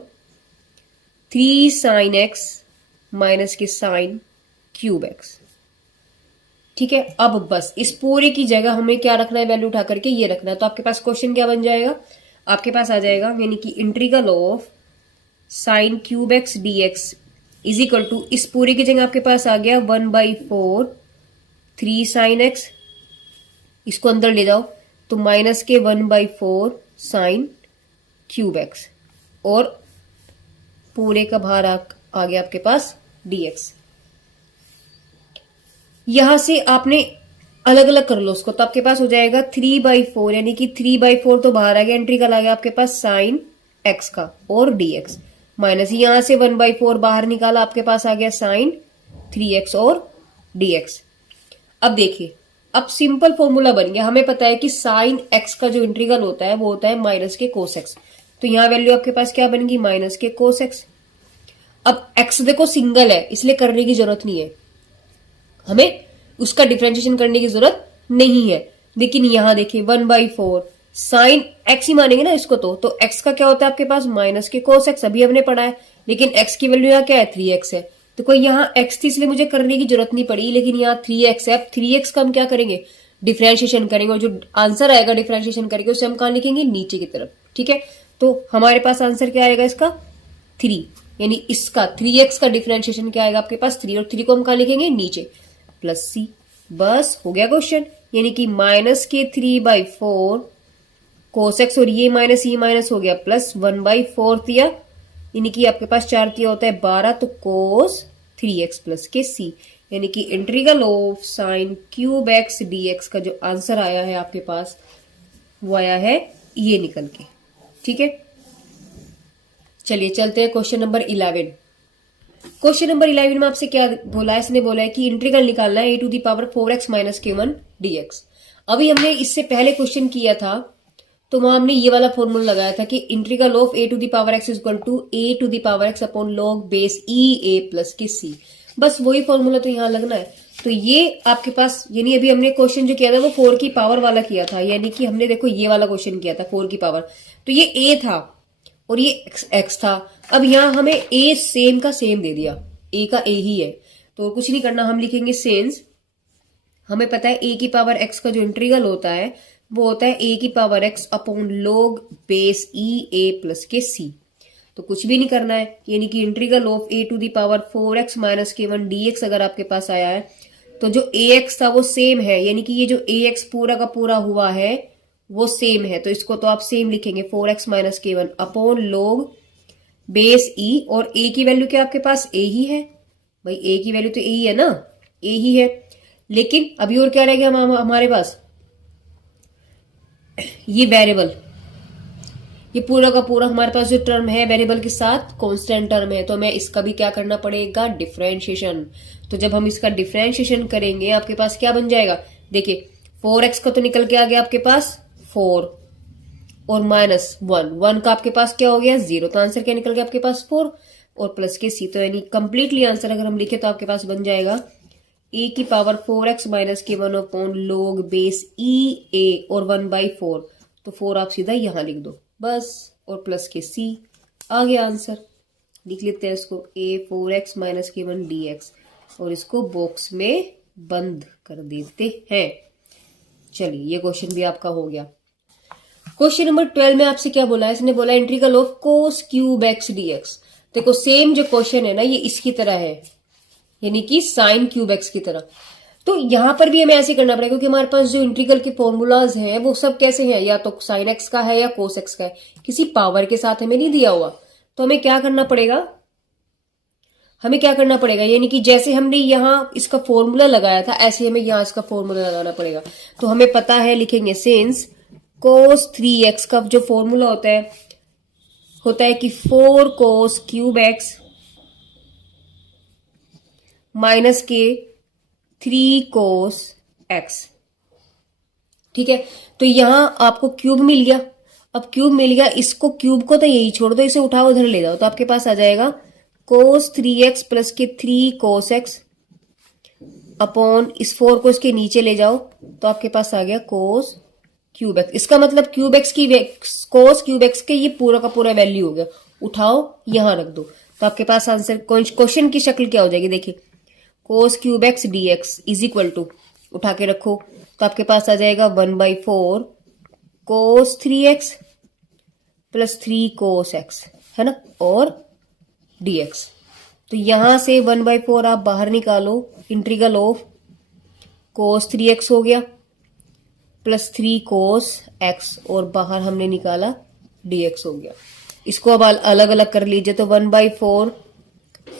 3 साइन एक्स माइनस के साइन क्यूब एक्स। ठीक है, अब बस इस पूरे की जगह हमें क्या रखना है, वैल्यू उठा करके ये रखना है। तो आपके पास क्वेश्चन क्या बन जाएगा, आपके पास आ जाएगा, यानी कि integral of sine cube x dx is equal to, इस पूरे की जगह आपके पास आ गया 1/4 3 साइन एक्स, इसको अंदर ले जाओ तो माइनस के 1/4 साइन क्यूब एक्स, और पूरे का भार आ गया आपके पास dx। यहां से आपने अलग अलग कर लो उसको, तो आपके पास हो जाएगा 3/4, यानी कि 3/4 तो बाहर आ गया, इंटीग्रल आ गया आपके पास साइन एक्स का और dx, माइनस यहां से 1/4 बाहर निकाला, आपके पास आ गया साइन 3x और dx। अब देखिए, अब सिंपल फॉर्मूला बन गया, हमें पता है कि साइन x का जो इंटीग्रल होता है वो होता है माइनस के कोस x, तो यहां वैल्यू आपके पास क्या बनेगी, माइनस के कोस x। अब x देखो सिंगल है, इसलिए करने की जरूरत नहीं है, हमें उसका डिफरेंशिएशन करने की जरूरत नहीं है। लेकिन यहां देखिए 1/4 साइन एक्स ही मानेंगे ना इसको, तो x का क्या होता है आपके पास, माइनस के कोस x, अभी हमने पढ़ा है, लेकिन x की वैल्यू यहाँ क्या है, 3x है, तो कोई यहाँ x थी इसलिए मुझे करने की जरूरत नहीं पड़ी, लेकिन यहाँ 3x है। अब 3x का हम क्या करेंगे, डिफरेंशिएशन करेंगे, और जो आंसर आएगा डिफरेंशिएशन करेंगे उसे हम कहाँ लिखेंगे, नीचे की तरफ। ठीक है, तो हमारे पास आंसर क्या आएगा इसका 3, यानी इसका 3x का डिफरेंशिएशन क्या आएगा आपके पास 3, और 3 को हम कहाँ लिखेंगे, नीचे, प्लस c। बस हो गया क्वेश्चन, यानी कि माइनस के 3/4 कोस एक्स, और ये माइनस हो गया प्लस 1/4 दिया, यानी कि आपके पास 4 दिया होता है 12, तो कोस 3x प्लस के c, यानी कि integral of sine cube x dx का जो आंसर आया है आपके पास वो आया है ये निकल के। ठीक है, चलिए चलते हैं क्वेश्चन नंबर 11। क्वेश्चन नंबर 11 में आपसे क्या बोला है, इसने बोला है कि इंटीग्रल निकालना है a⁴ 4x - k1 dx। अभी हमने इससे पहले क्वेश्चन किया था तो वहां हमने ये वाला फॉर्मूला लगाया था कि integral of a to the power x is equal to A to the power X upon log base E A plus K सी। बस वही फॉर्मूला तो यहाँ लगना है। तो ये आपके पास, यानी अभी हमने क्वेश्चन जो किया था वो 4 की पावर वाला किया था, यानी कि हमने देखो ये वाला क्वेश्चन किया था 4 की पावर, तो ये ए था और ये एक्स था। अब यहाँ हमें ए सेम का सेम दे दिया, ए का ए ही है, तो कुछ नहीं करना, हम लिखेंगे सेंस। हमें पता है ए की पावर एक्स का जो इंटीग्रल होता है वो होता है ए की power X upon log base E A plus K C. तो कुछ भी नहीं करना है, यानी कि integral of a to the power 4x minus के 1 dx अगर आपके पास आया है तो जो ax था वो सेम है, यानी कि ये जो ax पूरा का पूरा हुआ है वो सेम है, तो इसको तो आप सेम लिखेंगे 4x माइनस के 1 अपॉन लॉग बेस e, और a की वैल्यू क्या आपके पास a ही है भाई, a की वैल्यू तो a ही है ना, a ही है। लेकिन अभी और क्या रह गया हमारे पास, ये वेरिएबल, ये पूरा का पूरा हमारे पास जो टर्म है वेरिएबल के साथ कांस्टेंट टर्म है, तो हमें इसका भी क्या करना पड़ेगा, डिफरेंशिएशन। तो जब हम इसका डिफरेंशिएशन करेंगे आपके पास क्या बन जाएगा, देखिए 4x का तो निकल के आ गया आपके पास 4 और माइनस 1 का आपके पास क्या हो गया 0, तो आंसर क्या निकल गया आपके पास 4 और प्लस के सी। तो यानी कंप्लीटली आंसर अगर हम लिखे तो आपके पास बन जाएगा ए की पावर 4x माइनस के 1 अपॉन लॉग बेस ई ए और 1/4, तो 4 आप सीधा यहां लिख दो बस, और प्लस के सी आ गया आंसर। लिख लेते हैं इसको ए 4x माइनस के 1 dx और इसको बॉक्स में बंद कर देते हैं। चलिए ये क्वेश्चन भी आपका हो गया। क्वेश्चन नंबर 12 में आपसे क्या बोला है, इसने बोला integral of cos cube x dx. देखो सेम जो क्वेश्चन है ना ये इसकी तरह है, यानी कि साइन क्यूब एक्स की तरह। तो यहां पर भी हमें ऐसे करना पड़ेगा क्योंकि हमारे पास जो इंटीग्रल के फॉर्मूलाज हैं वो सब कैसे हैं, या तो साइन एक्स का है या कोस एक्स का है, किसी पावर के साथ हमें नहीं दिया हुआ। तो हमें क्या करना पड़ेगा, यानी कि जैसे हमने यहां इसका फॉर्मूला लगाया था ऐसे हमें यहां इसका फॉर्मूला लगाना पड़ेगा। तो हमें पता है, लिखेंगे सिंस कोस 3x का जो फॉर्मूला होता है कि 4 कोस क्यूब एक्स माइनस के 3 कोस एक्स। ठीक है, तो यहां आपको क्यूब मिल गया। अब क्यूब मिल गया, इसको क्यूब को तो यही छोड़ दो, इसे उठाओ उधर ले जाओ, तो आपके पास आ जाएगा कोस 3x प्लस के 3 कोस एक्स अपॉन इस 4 को इसके नीचे ले जाओ तो आपके पास आ गया कोस क्यूब एक्स। इसका मतलब क्यूब एक्स की कोस क्यूब एक्स के ये पूरा का पूरा वैल्यू हो गया, उठाओ यहां रख दो, तो आपके पास आंसर क्वेश्चन की शक्ल क्या हो जाएगी, देखिए cos cube x d x is equal to, उठा के रखो तो आपके पास आ जाएगा 1/4 कोस 3x प्लस 3 कोस एक्स, है ना, और dx। तो यहां से 1/4 आप बाहर निकालो, इंटीग्रल ऑफ कोस 3x हो गया प्लस 3 कोस x और बाहर हमने निकाला dx हो गया। इसको अब अलग अलग कर लीजिए, तो 1/4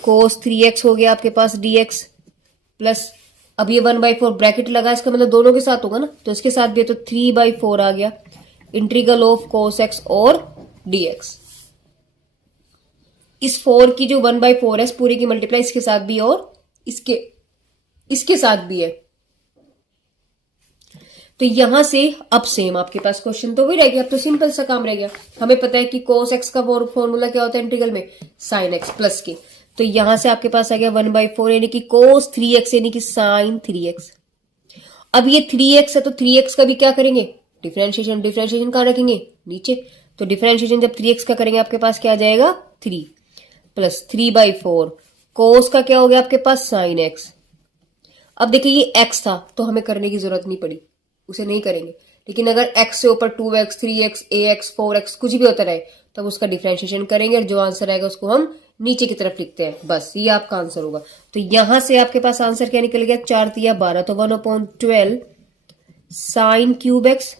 कोस 3x हो गया आपके पास dx प्लस, अब ये 1/4 ब्रैकेट लगा, इसका मतलब दोनों के साथ होगा ना, तो इसके साथ भी है, तो 3/4 आ गया इंटीग्रल ऑफ कोस x और dx। इस 4 की जो 1/4 है इस पूरे की मल्टीप्लाई इसके साथ भी और इसके साथ भी है। तो यहां से अब सेम आपके पास क्वेश्चन तो वही रह गया, अब तो सिंपल सा काम रह गया। हमें पता है कि कोस एक्स का फॉर्मूला क्या होता है इंटीग्रल में, साइन एक्स प्लस के, तो यहां से आपके पास आ गया 1/4 यानी कि कोस 3x यानी कि साइन 3x। अब ये 3x है तो 3x का भी क्या करेंगे, डिफरेंशिएशन कहां रखेंगे, नीचे। तो डिफरेंशिएशन जब 3x का करेंगे आपके पास क्या आ जाएगा 3 प्लस 3/4 कोस का क्या हो गया आपके पास साइन एक्स। अब देखिए ये x था तो हमें करने की जरूरत नहीं पड़ी, उसे नहीं करेंगे, लेकिन अगर x से ऊपर 2x 3x ax 4x कुछ भी होता रहे तब उसका डिफरेंशिएशन करेंगे और जो आंसर आएगा उसको हम नीचे की तरफ लिखते हैं, बस ये आपका आंसर होगा। तो यहां से आपके पास आंसर क्या निकल गया, 4 तिया 12, तो 1/12 sign cube x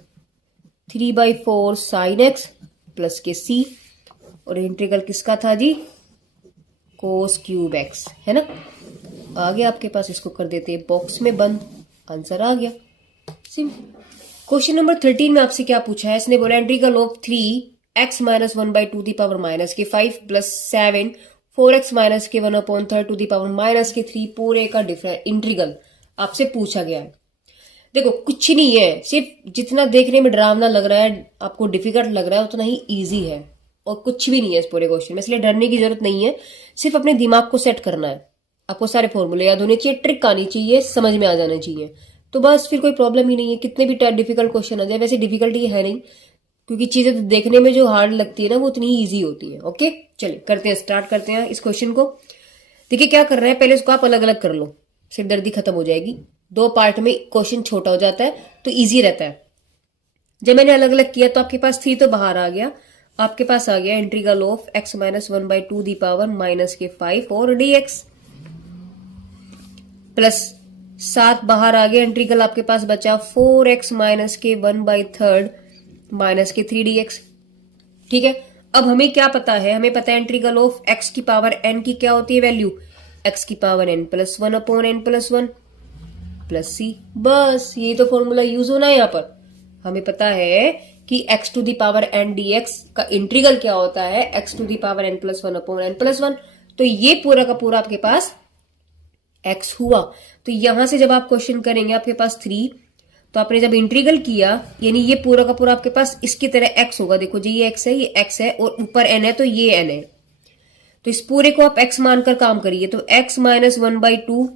3/4 sine x plus K सी, और इंटीग्रल किसका था जी, कोस क्यूब एक्स, है ना, आ गया आपके पास। इसको कर देते हैं बॉक्स में बंद, आंसर आ गया। क्वेश्चन नंबर 13 में आपसे क्या पूछा है, इसने बोला integral of 3x minus 1/2 the power minus के 5 प्लस 7 4x माइनस के 1/3 टू दी पावर माइनस के 3 पूरे का इंटीग्रल आपसे पूछा गया है। देखो कुछ नहीं है, सिर्फ जितना देखने में डरावना लग रहा है, आपको डिफिकल्ट लग रहा है, उतना ही इजी है और कुछ भी नहीं है इस पूरे क्वेश्चन में, इसलिए डरने की जरूरत नहीं है। सिर्फ अपने दिमाग को सेट करना है, आपको सारे फॉर्मूले याद होने चाहिए, ट्रिक आनी चाहिए, समझ में आ जाना चाहिए, तो बस फिर कोई प्रॉब्लम ही नहीं है। कितने भी डिफिकल्ट क्वेश्चन आ जाए, वैसे डिफिकल्टी है नहीं, क्योंकि चीजें तो देखने में जो हार्ड लगती है ना, वो उतनी ही ईजी होती है। ओके चलिए करते हैं, स्टार्ट करते हैं इस क्वेश्चन को। देखिए क्या कर रहे हैं, पहले इसको आप अलग अलग कर लो, सिरदर्दी खत्म हो जाएगी। दो पार्ट में क्वेश्चन छोटा हो जाता है तो इजी रहता है। जब मैंने अलग अलग किया तो आपके पास 3 तो बाहर आ गया, आपके पास आ गया integral of x minus 1/2 the power minus के 5 और dx, प्लस 7 बाहर आ गया, इंटीग्रल आपके पास बचा 4x माइनस के 1/3 माइनस के 3 dx। ठीक है, अब हमें क्या पता है, हमें पता है इंटीग्रल ऑफ x की पावर n की क्या होती है वैल्यू, x की power n plus 1 upon n plus 1 plus C. बस ये तो फॉर्मूला यूज होना है यहाँ पर। हमें पता है कि x to the power n dx का इंटीग्रल क्या होता है, x to the power n plus 1 upon n plus 1। तो ये पूरा का पूरा आपके पास x हुआ। तो यहां से जब आप क्वेश्चन करेंगे आपके पास 3, तो आपने जब इंटीग्रल किया यानी ये पूरा का पूरा आपके पास इसकी तरह x होगा। देखो जी ये x है, ये x है और ऊपर n है तो ये n है, तो इस पूरे को आप x मानकर काम करिए। तो x माइनस 1/2,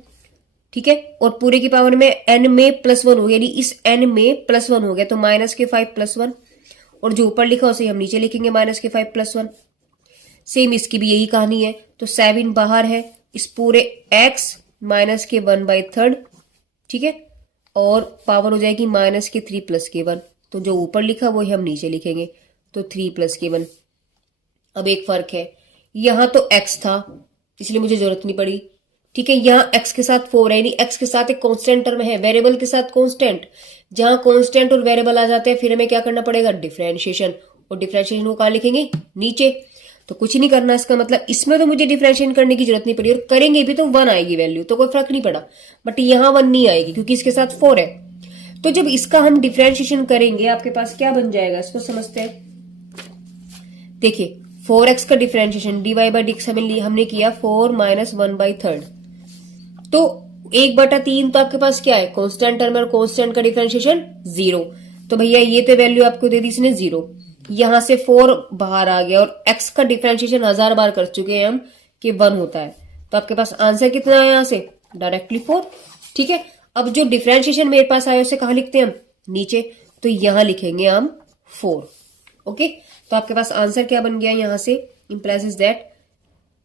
ठीक है, और पूरे की पावर में n में प्लस 1 हो गया, यानी इस n में प्लस 1 हो गया, तो माइनस के 5 प्लस 1, और जो ऊपर लिखा उसे हम नीचे लिखेंगे माइनस के 5 प्लस 1। सेम इसकी भी यही कहानी है, तो 7 बाहर है, इस पूरे x माइनस के 1/3, ठीक है, और पावर हो जाएगी माइनस के 3 प्लस के 1, तो जो ऊपर लिखा वही हम नीचे लिखेंगे, तो 3 प्लस के 1। अब एक फर्क है, यहां तो x था इसलिए मुझे जरूरत नहीं पड़ी, ठीक है, यहाँ x के साथ 4 है, यानी x के साथ एक कांस्टेंट टर्म है, वेरिएबल के साथ कांस्टेंट। जहां कांस्टेंट और वेरिएबल आ जाते हैं फिर हमें क्या करना पड़ेगा, डिफरेंशिएशन, और डिफरेंशिएशन को कहां लिखेंगे, नीचे। तो कुछ नहीं करना, इसका मतलब इसमें तो मुझे डिफरेंशिएशन करने की जरूरत नहीं पड़ी, और करेंगे भी तो 1 आएगी वैल्यू, तो कोई फर्क नहीं पड़ा, बट यहाँ 1 नहीं आएगी क्योंकि इसके साथ 4 है। तो जब इसका हम डिफरेंशिएशन करेंगे आपके पास क्या बन जाएगा, इसको समझते हैं। देखिए 4x का डिफरेंशिएशन dy/dx हमने किया 4 माइनस 1/3, तो 1/3 तो आपके पास क्या है, कांस्टेंट टर्म, और कांस्टेंट का डिफरेंशिएशन 0, तो भैया ये तो वैल्यू आपको दे दी इसने 0, यहां से 4 बाहर आ गया, और x का डिफरेंशिएशन 1000 बार कर चुके हैं हम कि 1 होता है, तो आपके पास आंसर कितना है यहां से, डायरेक्टली 4। ठीक है, अब जो डिफरेंशिएशन मेरे पास आया उसे कहां लिखते हैं हम, नीचे, तो यहां लिखेंगे हम 4। ओके, तो आपके पास आंसर क्या बन गया यहां से, इंप्लाइज इज दैट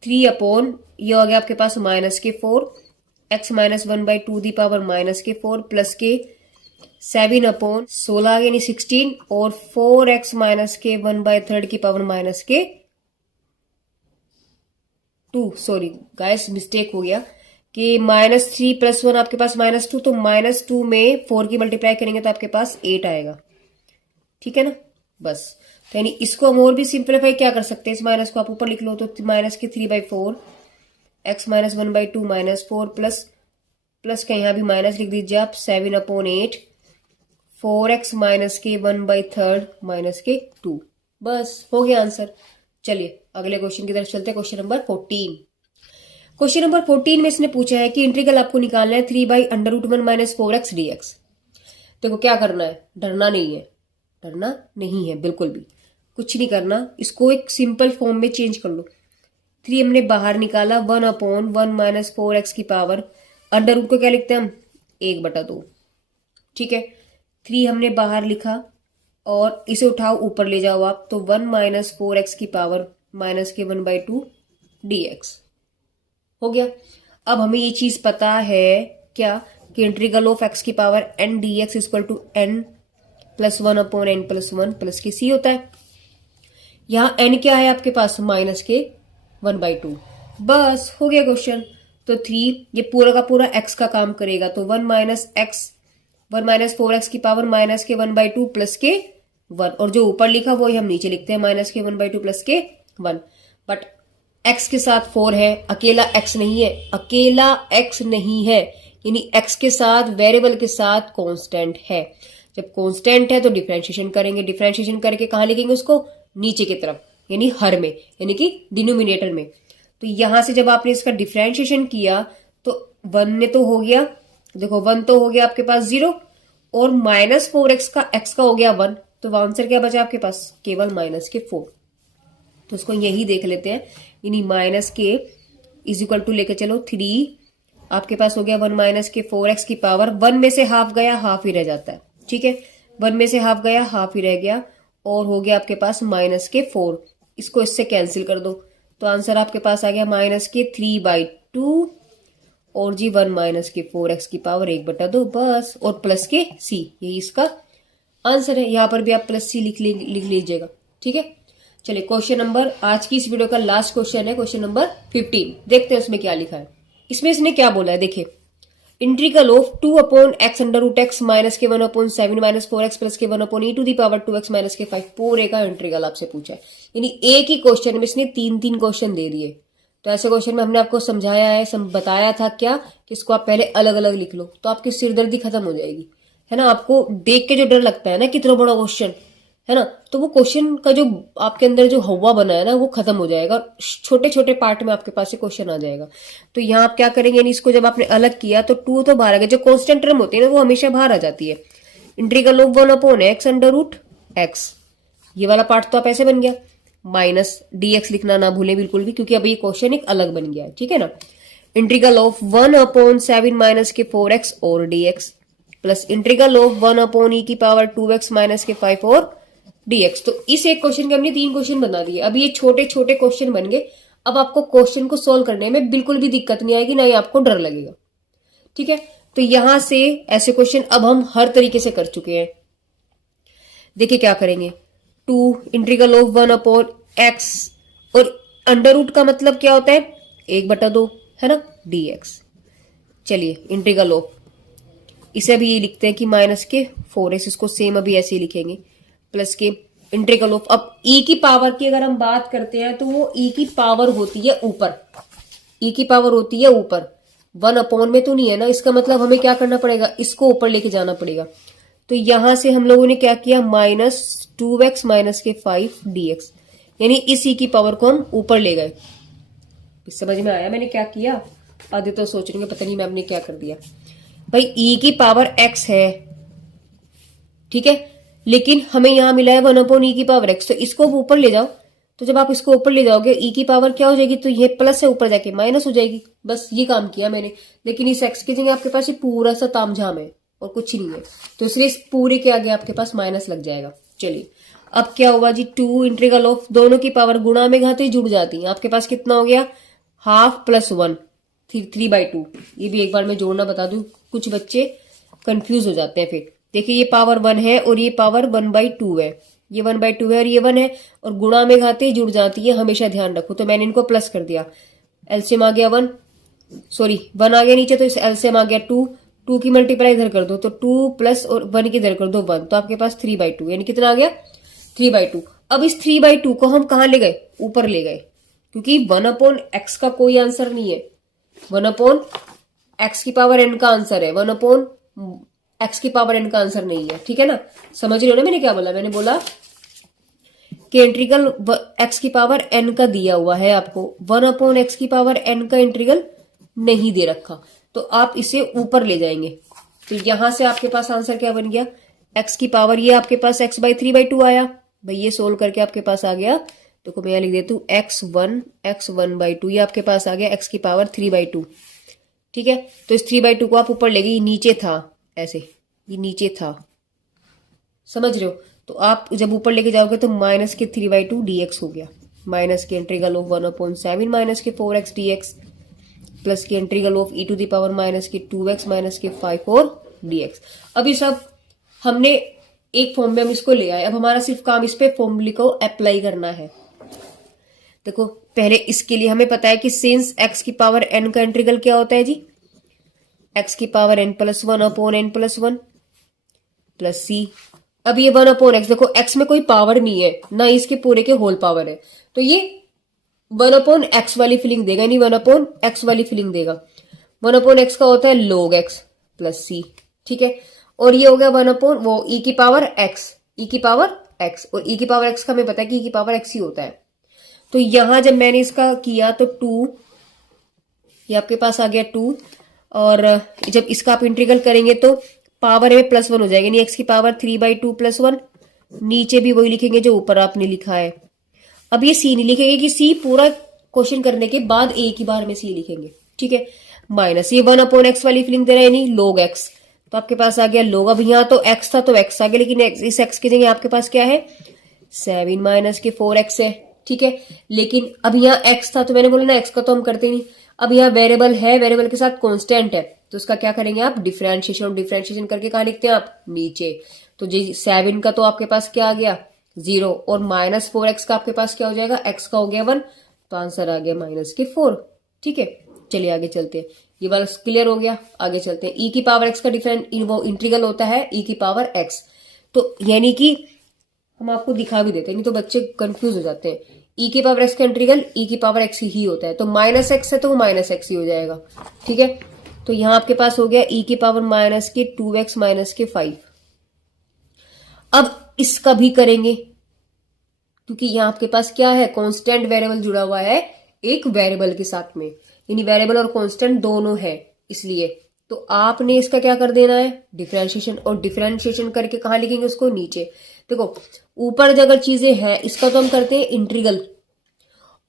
3 अपॉन ये हो गया आपके पास माइनस के 4, x माइनस 1/2 दी पावर माइनस के 4 प्लस के 7 अपॉन 16 आ गया यानी 16, और 4x माइनस के 1/3 की पावर माइनस के 2, सॉरी गाइस मिस्टेक हो गया कि -3 प्लस 1 आपके पास -2, तो -2 में 4 की मल्टीप्लाई करेंगे तो आपके पास 8 आएगा, ठीक है ना। बस, तो यानी इसको हम और भी सिंप्लीफाई क्या कर सकते हैं, इस माइनस को आप ऊपर लिख लो, तो माइनस के 3/4 x माइनस 1/2 माइनस 4 प्लस का यहाँ भी माइनस लिख दीजिए आप 7 अपॉन 8, 4x माइनस के 1/3 माइनस के 2, बस हो गया आंसर। चलिए अगले क्वेश्चन की तरफ चलते हैं, क्वेश्चन नंबर 14। क्वेश्चन नंबर 14 में इसने पूछा है कि इंटीग्रल आपको निकालना है 3/√1 माइनस 4x dx। देखो क्या करना है, डरना नहीं है, डरना नहीं है बिल्कुल भी, कुछ नहीं करना, इसको एक सिंपल फॉर्म में चेंज कर लो। 3 हमने बाहर निकाला, 1/1 माइनस 4x की पावर, अंडर रूट को क्या लिखते हैं हम, 1/2, ठीक है। 3 हमने बाहर लिखा और इसे उठाओ ऊपर ले जाओ आप, तो 1 माइनस 4x की पावर माइनस के 1/2 dx हो गया। अब हमें ये चीज पता है क्या, कि इंटीग्रल ऑफ x की power n dx equal to n plus 1 upon n plus 1 plus के c होता है। यहां n क्या है आपके पास, माइनस के 1/2, बस हो गया क्वेश्चन। तो 3 ये पूरा का पूरा x का काम करेगा, तो 1 माइनस 4x की पावर माइनस के 1/2 प्लस के 1, और जो ऊपर लिखा वो हम नीचे लिखते हैं माइनस के 1/2 प्लस के 1, बट x के साथ 4 है, अकेला x नहीं है, अकेला x नहीं है, यानी x के साथ वेरिएबल के साथ कांस्टेंट है। जब कांस्टेंट है तो डिफरेंशिएशन करेंगे, डिफरेंशिएशन करके कहां लिखेंगे उसको, नीचे की तरफ, यानी हर में, यानी कि डिनोमिनेटर में। तो यहां से जब आपने इसका डिफरेंशिएशन किया तो 1 ने तो हो गया, देखो 1 तो हो गया आपके पास 0, और -4x का x का हो गया 1, तो आंसर क्या बचा आपके पास, केवल -4। तो इसको यही देख लेते हैं, यानी -k इज इक्वल टू लेके चलो 3, आपके पास हो गया 1 - के 4x की पावर, 1 में से हाफ गया, हाफ ही रह जाता है, ठीक है, 1 में से हाफ गया, हाफ ही रह गया, और हो गया आपके पास -4। इसको इससे कैंसिल कर दो, तो आंसर आपके पास आ गया -3/2, और जी 1 - के 4x की पावर 1/2 बस, और प्लस के c, यही इसका आंसर है। यहां पर भी आप प्लस c लिख लीजिएगा, ठीक है। चलिए क्वेश्चन नंबर, आज की इस वीडियो का लास्ट क्वेश्चन है, क्वेश्चन नंबर 15। देखते हैं उसमें क्या लिखा है। इसमें इसने क्या बोला है, देखिए, इंटीग्रल ऑफ 2/x माइनस के 1/7 - 4x प्लस के 1/e⁻²x माइनस के 5 पूरे का इंटीग्रल आपसे पूछा है। यानी एक ही क्वेश्चन में इसने 3 क्वेश्चन दे दिए। तो ऐसे क्वेश्चन में हमने आपको समझाया है, बताया था क्या कि इसको आप पहले अलग अलग लिख लो, तो आपकी सिरदर्दी खत्म हो जाएगी, है ना। आपको देख के जो डर लगता है ना, कितना बड़ा क्वेश्चन है ना, तो वो क्वेश्चन का जो आपके अंदर जो हवा बना है ना, वो खत्म हो जाएगा, छोटे छोटे पार्ट में आपके पास से क्वेश्चन आ जाएगा। तो यहाँ आप क्या करेंगे, यानी इसको जब आपने अलग किया तो 2 तो बाहर आ गया, जो कांस्टेंट टर्म होती है ना वो हमेशा बाहर आ जाती है। इंटीग्रल ऑफ 1/x √x, ये वाला पार्ट तो आप ऐसे बन गया, माइनस dx लिखना ना भूलें बिल्कुल भी, क्योंकि अभी ये क्वेश्चन एक अलग बन गया है, ठीक है ना। इंटीग्रल ऑफ 1/7 - के 4x और dx plus integral of 1/e⁻²x minus के 5 और dx। तो इस एक क्वेश्चन के हमने 3 क्वेश्चन बना दिए। अब ये छोटे छोटे क्वेश्चन बन गए। अब आपको क्वेश्चन को सोल्व करने में बिल्कुल भी दिक्कत नहीं आएगी, ना ही आपको डर लगेगा, ठीक है। तो यहां से ऐसे क्वेश्चन अब हम हर तरीके से कर चुके हैं। देखिए क्या करेंगे, 2 इंटीग्रल ऑफ 1/x, और अंडर रूट का मतलब क्या होता है, 1/2, है ना, dx। चलिए इंटीग्रल ऑफ, इसे अभी ये लिखते हैं कि माइनस के 4x, इसको सेम अभी ऐसे ही लिखेंगे, प्लस के इंटीग्रल ऑफ, अब e की पावर की अगर हम बात करते हैं तो वो e की पावर होती है ऊपर, e की पावर होती है ऊपर, 1 में तो नहीं है ना, इसका मतलब हमें क्या करना पड़ेगा, इसको ऊपर लेके जाना पड़ेगा। तो यहां से हम लोगों ने क्या किया, -2x माइनस के 5 dx, यानी इस e की पावर को हम ऊपर ले गए। समझ में आया मैंने क्या किया? आधे तो सोच रहे पता नहीं मैम ने क्या कर दिया। भाई e की पावर x है, ठीक है, लेकिन हमें यहां मिला है 1/e की पावर x, तो इसको ऊपर ले जाओ। तो जब आप इसको ऊपर ले जाओगे e की पावर क्या हो जाएगी, तो ये प्लस से ऊपर जाके माइनस हो जाएगी। बस ये काम किया मैंने, लेकिन इस x की जगह आपके पास ये पूरा सा तामझाम है और कुछ नहीं है, तो इसलिए इस पूरे के आगे आपके पास माइनस लग जाएगा। चलिए अब क्या हुआ जी, 2 इंटीग्रल ऑफ, दोनों की पावर गुणा में घाते जुड़ जाती है, आपके पास कितना हो गया, हाफ प्लस 1 3/2। ये भी एक बार मैं जोड़ना बता दूं, कुछ बच्चे कंफ्यूज हो जाते हैं। फिर देखिए ये पावर 1 है और ये पावर 1/2 है, ये 1/2 है और ये 1 है, और गुणा में घाते जुड़ जाती है, हमेशा ध्यान रखो। तो मैंने इनको प्लस कर दिया, एलसीएम आ गया 1, सॉरी 1 आ गया नीचे, तो एलसीएम आ गया 2, 2 की मल्टीप्लाई इधर कर दो, तो 2 प्लस और 1 की इधर कर दो 1, तो आपके पास 3/2, यानी कितना आ गया 3/2। अब इस 3/2 को हम कहां ले गए, ऊपर ले गए, क्योंकि 1/x का कोई आंसर नहीं है, 1/x की पावर n का आंसर है, 1/x की पावर n का आंसर नहीं है, ठीक है ना। समझ रहे हो ना मैंने क्या बोला, मैंने बोला कि इंटीग्रल x की पावर n का दिया हुआ है आपको, 1/x की पावर n का इंटीग्रल नहीं दे रखा, तो आप इसे ऊपर ले जाएंगे। तो यहां से आपके पास आंसर क्या बन गया, x की पावर, ये आपके पास x/3/2 आया। भाई ये सोल्व करके आपके पास आ गया, तो मैं यहां लिख देती हूँ x1/2, ये आपके पास आ गया x की पावर 3/2, ठीक है। तो इस 3/2 को आप ऊपर ले गए, ये नीचे था ऐसे, ये नीचे था, समझ रहे हो। तो आप जब ऊपर लेके जाओगे तो माइनस के 3/2 dx हो गया, माइनस के integral of 1/7 minus k 4x dx plus k integral of e to the power minus k 2x minus के 5 और dx। अब ये सब हमने एक फॉर्म में हम इसको ले आए, अब हमारा सिर्फ काम इस पे फॉर्मूले को अप्लाई करना है। देखो पहले इसके लिए हमें पता है कि सिंस x की पावर n का इंटीग्रल क्या होता है जी, x की पावर n+1/n+1 प्लस c। अब ये 1/x, देखो x में कोई पावर नहीं है ना, इसके पूरे के होल पावर है, तो ये 1/x वाली फीलिंग देगा, नहीं 1/x वाली फीलिंग देगा। 1/x का होता है log x प्लस c, ठीक है। और ये हो गया 1/ वो e की पावर x, e की पावर x, और e की पावर x का हमें पता है कि e की पावर x ही होता है। तो यहां जब मैंने इसका किया तो 2, ये आपके पास आ गया 2, और जब इसका आप इंटीग्रल करेंगे तो पावर में +1 हो जाएगा, यानी x की पावर 3/2 +1। नीचे भी वही लिखेंगे जो ऊपर आपने लिखा है। अब ये c नहीं लिखेंगे कि c पूरा क्वेश्चन करने के बाद एक ही बार में c लिखेंगे, ठीक है। माइनस ये 1/x वाली फीलिंग दे रहा है, यानी log x, तो आपके पास आ गया log। अब यहाँ तो x था तो x आ गया, लेकिन इस x की जगह आपके पास क्या है, 7 - 4x है, ठीक है। लेकिन अब यहाँ x था तो मैंने बोला ना x का तो हम करते नहीं। अब यहाँ वेरिएबल है, वेरिएबल के साथ कांस्टेंट है, तो उसका क्या करेंगे आप, डिफरेंशिएशन। और डिफरेंशिएशन करके कहाँ लिखते हैं आप, नीचे। तो जी 7 का तो आपके पास क्या आ गया, 0, और -4x का आपके पास क्या हो जाएगा, x का हो गया 1, तो आंसर आ गया -4, ठीक है। चलिए आगे चलते हैं, ये वाला क्लियर हो गया। आगे चलते हैं, e की पावर x का वो इंटीग्रल होता है e की पावर x। तो यानी कि हम आपको दिखा भी देते हैं, नहीं तो बच्चे कंफ्यूज हो जाते हैं। e की पावर x का इंटीग्रल e की पावर x ही होता है, तो -x है तो वो -x ही हो जाएगा, ठीक है। तो यहां आपके पास हो गया e की पावर -2x - 5। अब इसका भी करेंगे, क्योंकि यहां आपके पास क्या है, कांस्टेंट वेरिएबल जुड़ा हुआ है एक वेरिएबल के साथ में, यानी वेरिएबल और कांस्टेंट दोनों है, इसलिए तो आपने इसका क्या कर देना है, डिफरेंशिएशन। और डिफरेंशिएशन करके कहां लिखेंगे उसको, नीचे। देखो ऊपर जो अगर चीजें हैं इसका तो हम करते हैं इंटीग्रल,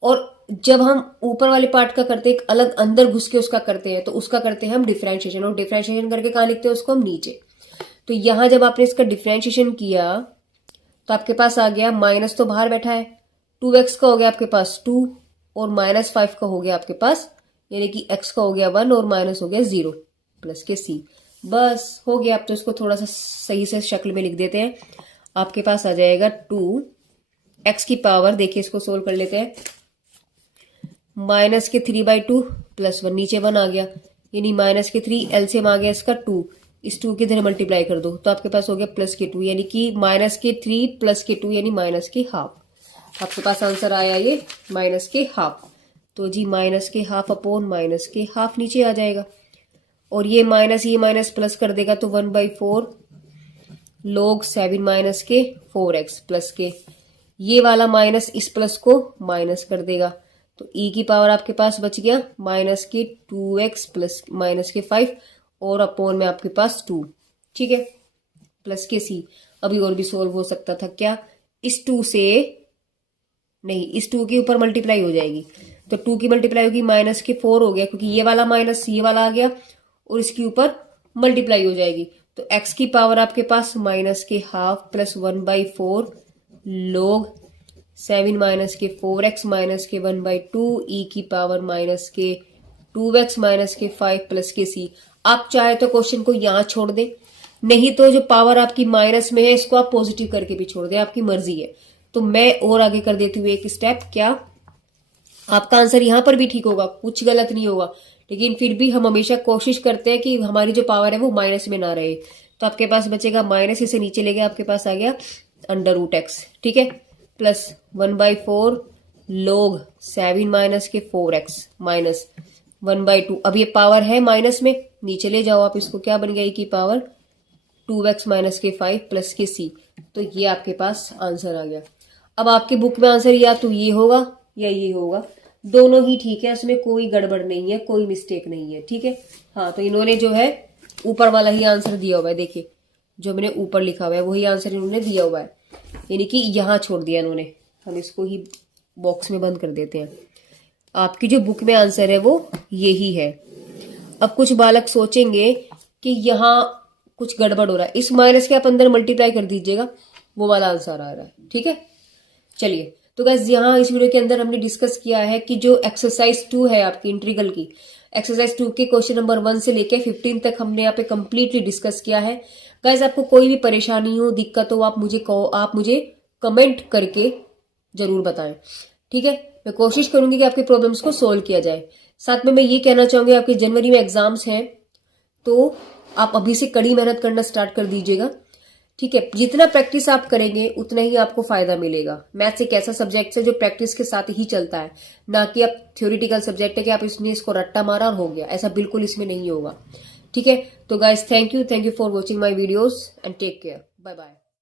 और जब हम ऊपर वाले पार्ट का करते हैं एक अलग अंदर घुस के उसका करते हैं, तो उसका करते हैं हम डिफरेंशिएशन। और डिफरेंशिएशन करके कहां लिखते हैं उसको हम, नीचे। तो यहां जब आपने इसका डिफरेंशिएशन किया तो आपके पास आ गया, माइनस तो बाहर बैठा है, 2x का हो गया आपके पास 2, और -5 का हो गया आपके पास, यानी कि x का हो गया 1 और माइनस हो गया 0 प्लस के c। बस हो गया। अब तो इसको थोड़ा सा सही से शक्ल में लिख देते हैं। आपके पास आ जाएगा 2x की पावर, देखिए इसको सोल्व कर लेते हैं, -3/2 +1, नीचे 1 आ गया, यानी -3, एलसीएम आ गया इसका 2, इस 2 के इधर मल्टीप्लाई कर दो तो आपके पास हो गया +2, यानी कि -3 + 2 यानी -½ आपके पास आंसर आया ये -½ तो जी -½ अपॉन -½ नीचे आ जाएगा, और ये माइनस प्लस कर देगा तो 1/4 log 7 - 4x प्लस के, ये वाला माइनस इस प्लस को माइनस कर देगा, तो e की पावर आपके पास बच गया -2x प्लस -5, और अपॉन में आपके पास 2, ठीक है, प्लस के c। अभी और भी सोल्व हो सकता था क्या, इस 2 से नहीं, इस 2 के ऊपर मल्टीप्लाई हो जाएगी, तो 2 की मल्टीप्लाई होगी -4 हो गया, क्योंकि ये वाला माइनस ये वाला आ गया, और इसके ऊपर मल्टीप्लाई हो जाएगी, तो x की पावर आपके पास -½ प्लस 1/4 log 7 - 4x - 1/2 e की पावर -2x - 5 प्लस के c। आप चाहे तो क्वेश्चन को यहां छोड़ दें, नहीं तो जो पावर आपकी माइनस में है इसको आप पॉजिटिव करके भी छोड़ दें, आपकी मर्जी है। तो मैं और आगे कर देती हूँ एक स्टेप, क्या आपका आंसर यहां पर भी ठीक होगा, कुछ गलत नहीं होगा, लेकिन फिर भी हम हमेशा कोशिश करते हैं कि हमारी जो पावर है वो माइनस में ना रहे। तो आपके पास बचेगा माइनस, इसे नीचे ले गया, आपके पास आ गया √x, ठीक है, प्लस 1/4 log 7 - 4x माइनस 1/2। अब ये पावर है माइनस में, नीचे ले जाओ आप इसको, क्या बन गया e की पावर 2x - 5 प्लस के c। तो ये आपके पास आंसर आ गया। अब आपके बुक में आंसर या तो ये होगा या ये होगा, दोनों ही ठीक है, इसमें कोई गड़बड़ नहीं है, कोई मिस्टेक नहीं है, ठीक है। हाँ, तो इन्होंने जो है ऊपर वाला ही आंसर दिया हुआ है, देखिए जो मैंने ऊपर लिखा हुआ है वही आंसर इन्होंने दिया हुआ है, यानी कि यहाँ छोड़ दिया इन्होंने। हम इसको ही बॉक्स में बंद कर देते हैं। आपकी जो बुक में आंसर है वो यही है। अब कुछ बालक सोचेंगे कि यहाँ कुछ गड़बड़ हो रहा है, इस माइनस के आप अंदर मल्टीप्लाई कर दीजिएगा, वो वाला आंसर आ रहा है, ठीक है। चलिए, तो गाइस यहाँ इस वीडियो के अंदर हमने डिस्कस किया है कि जो एक्सरसाइज 2 है आपकी इंटीग्रल की, एक्सरसाइज 2 के क्वेश्चन नंबर 1 से लेके 15 तक हमने यहाँ पे कंप्लीटली डिस्कस किया है। गाइस आपको कोई भी परेशानी हो, दिक्कत हो, आप मुझे कमेंट करके जरूर बताएं, ठीक है। मैं कोशिश करूंगी कि आपके प्रॉब्लम्स को सोल्व किया जाए। साथ में मैं ये कहना चाहूंगी, आपके जनवरी में एग्जाम्स हैं तो आप अभी से कड़ी मेहनत करना स्टार्ट कर दीजिएगा, ठीक है। जितना प्रैक्टिस आप करेंगे उतना ही आपको फायदा मिलेगा। मैथ्स एक ऐसा सब्जेक्ट है जो प्रैक्टिस के साथ ही चलता है, ना कि आप थ्योरेटिकल सब्जेक्ट है कि आप इसको रट्टा मारा और हो गया, ऐसा बिल्कुल इसमें नहीं होगा, ठीक है। तो guys thank you for watching my videos and take care, bye bye.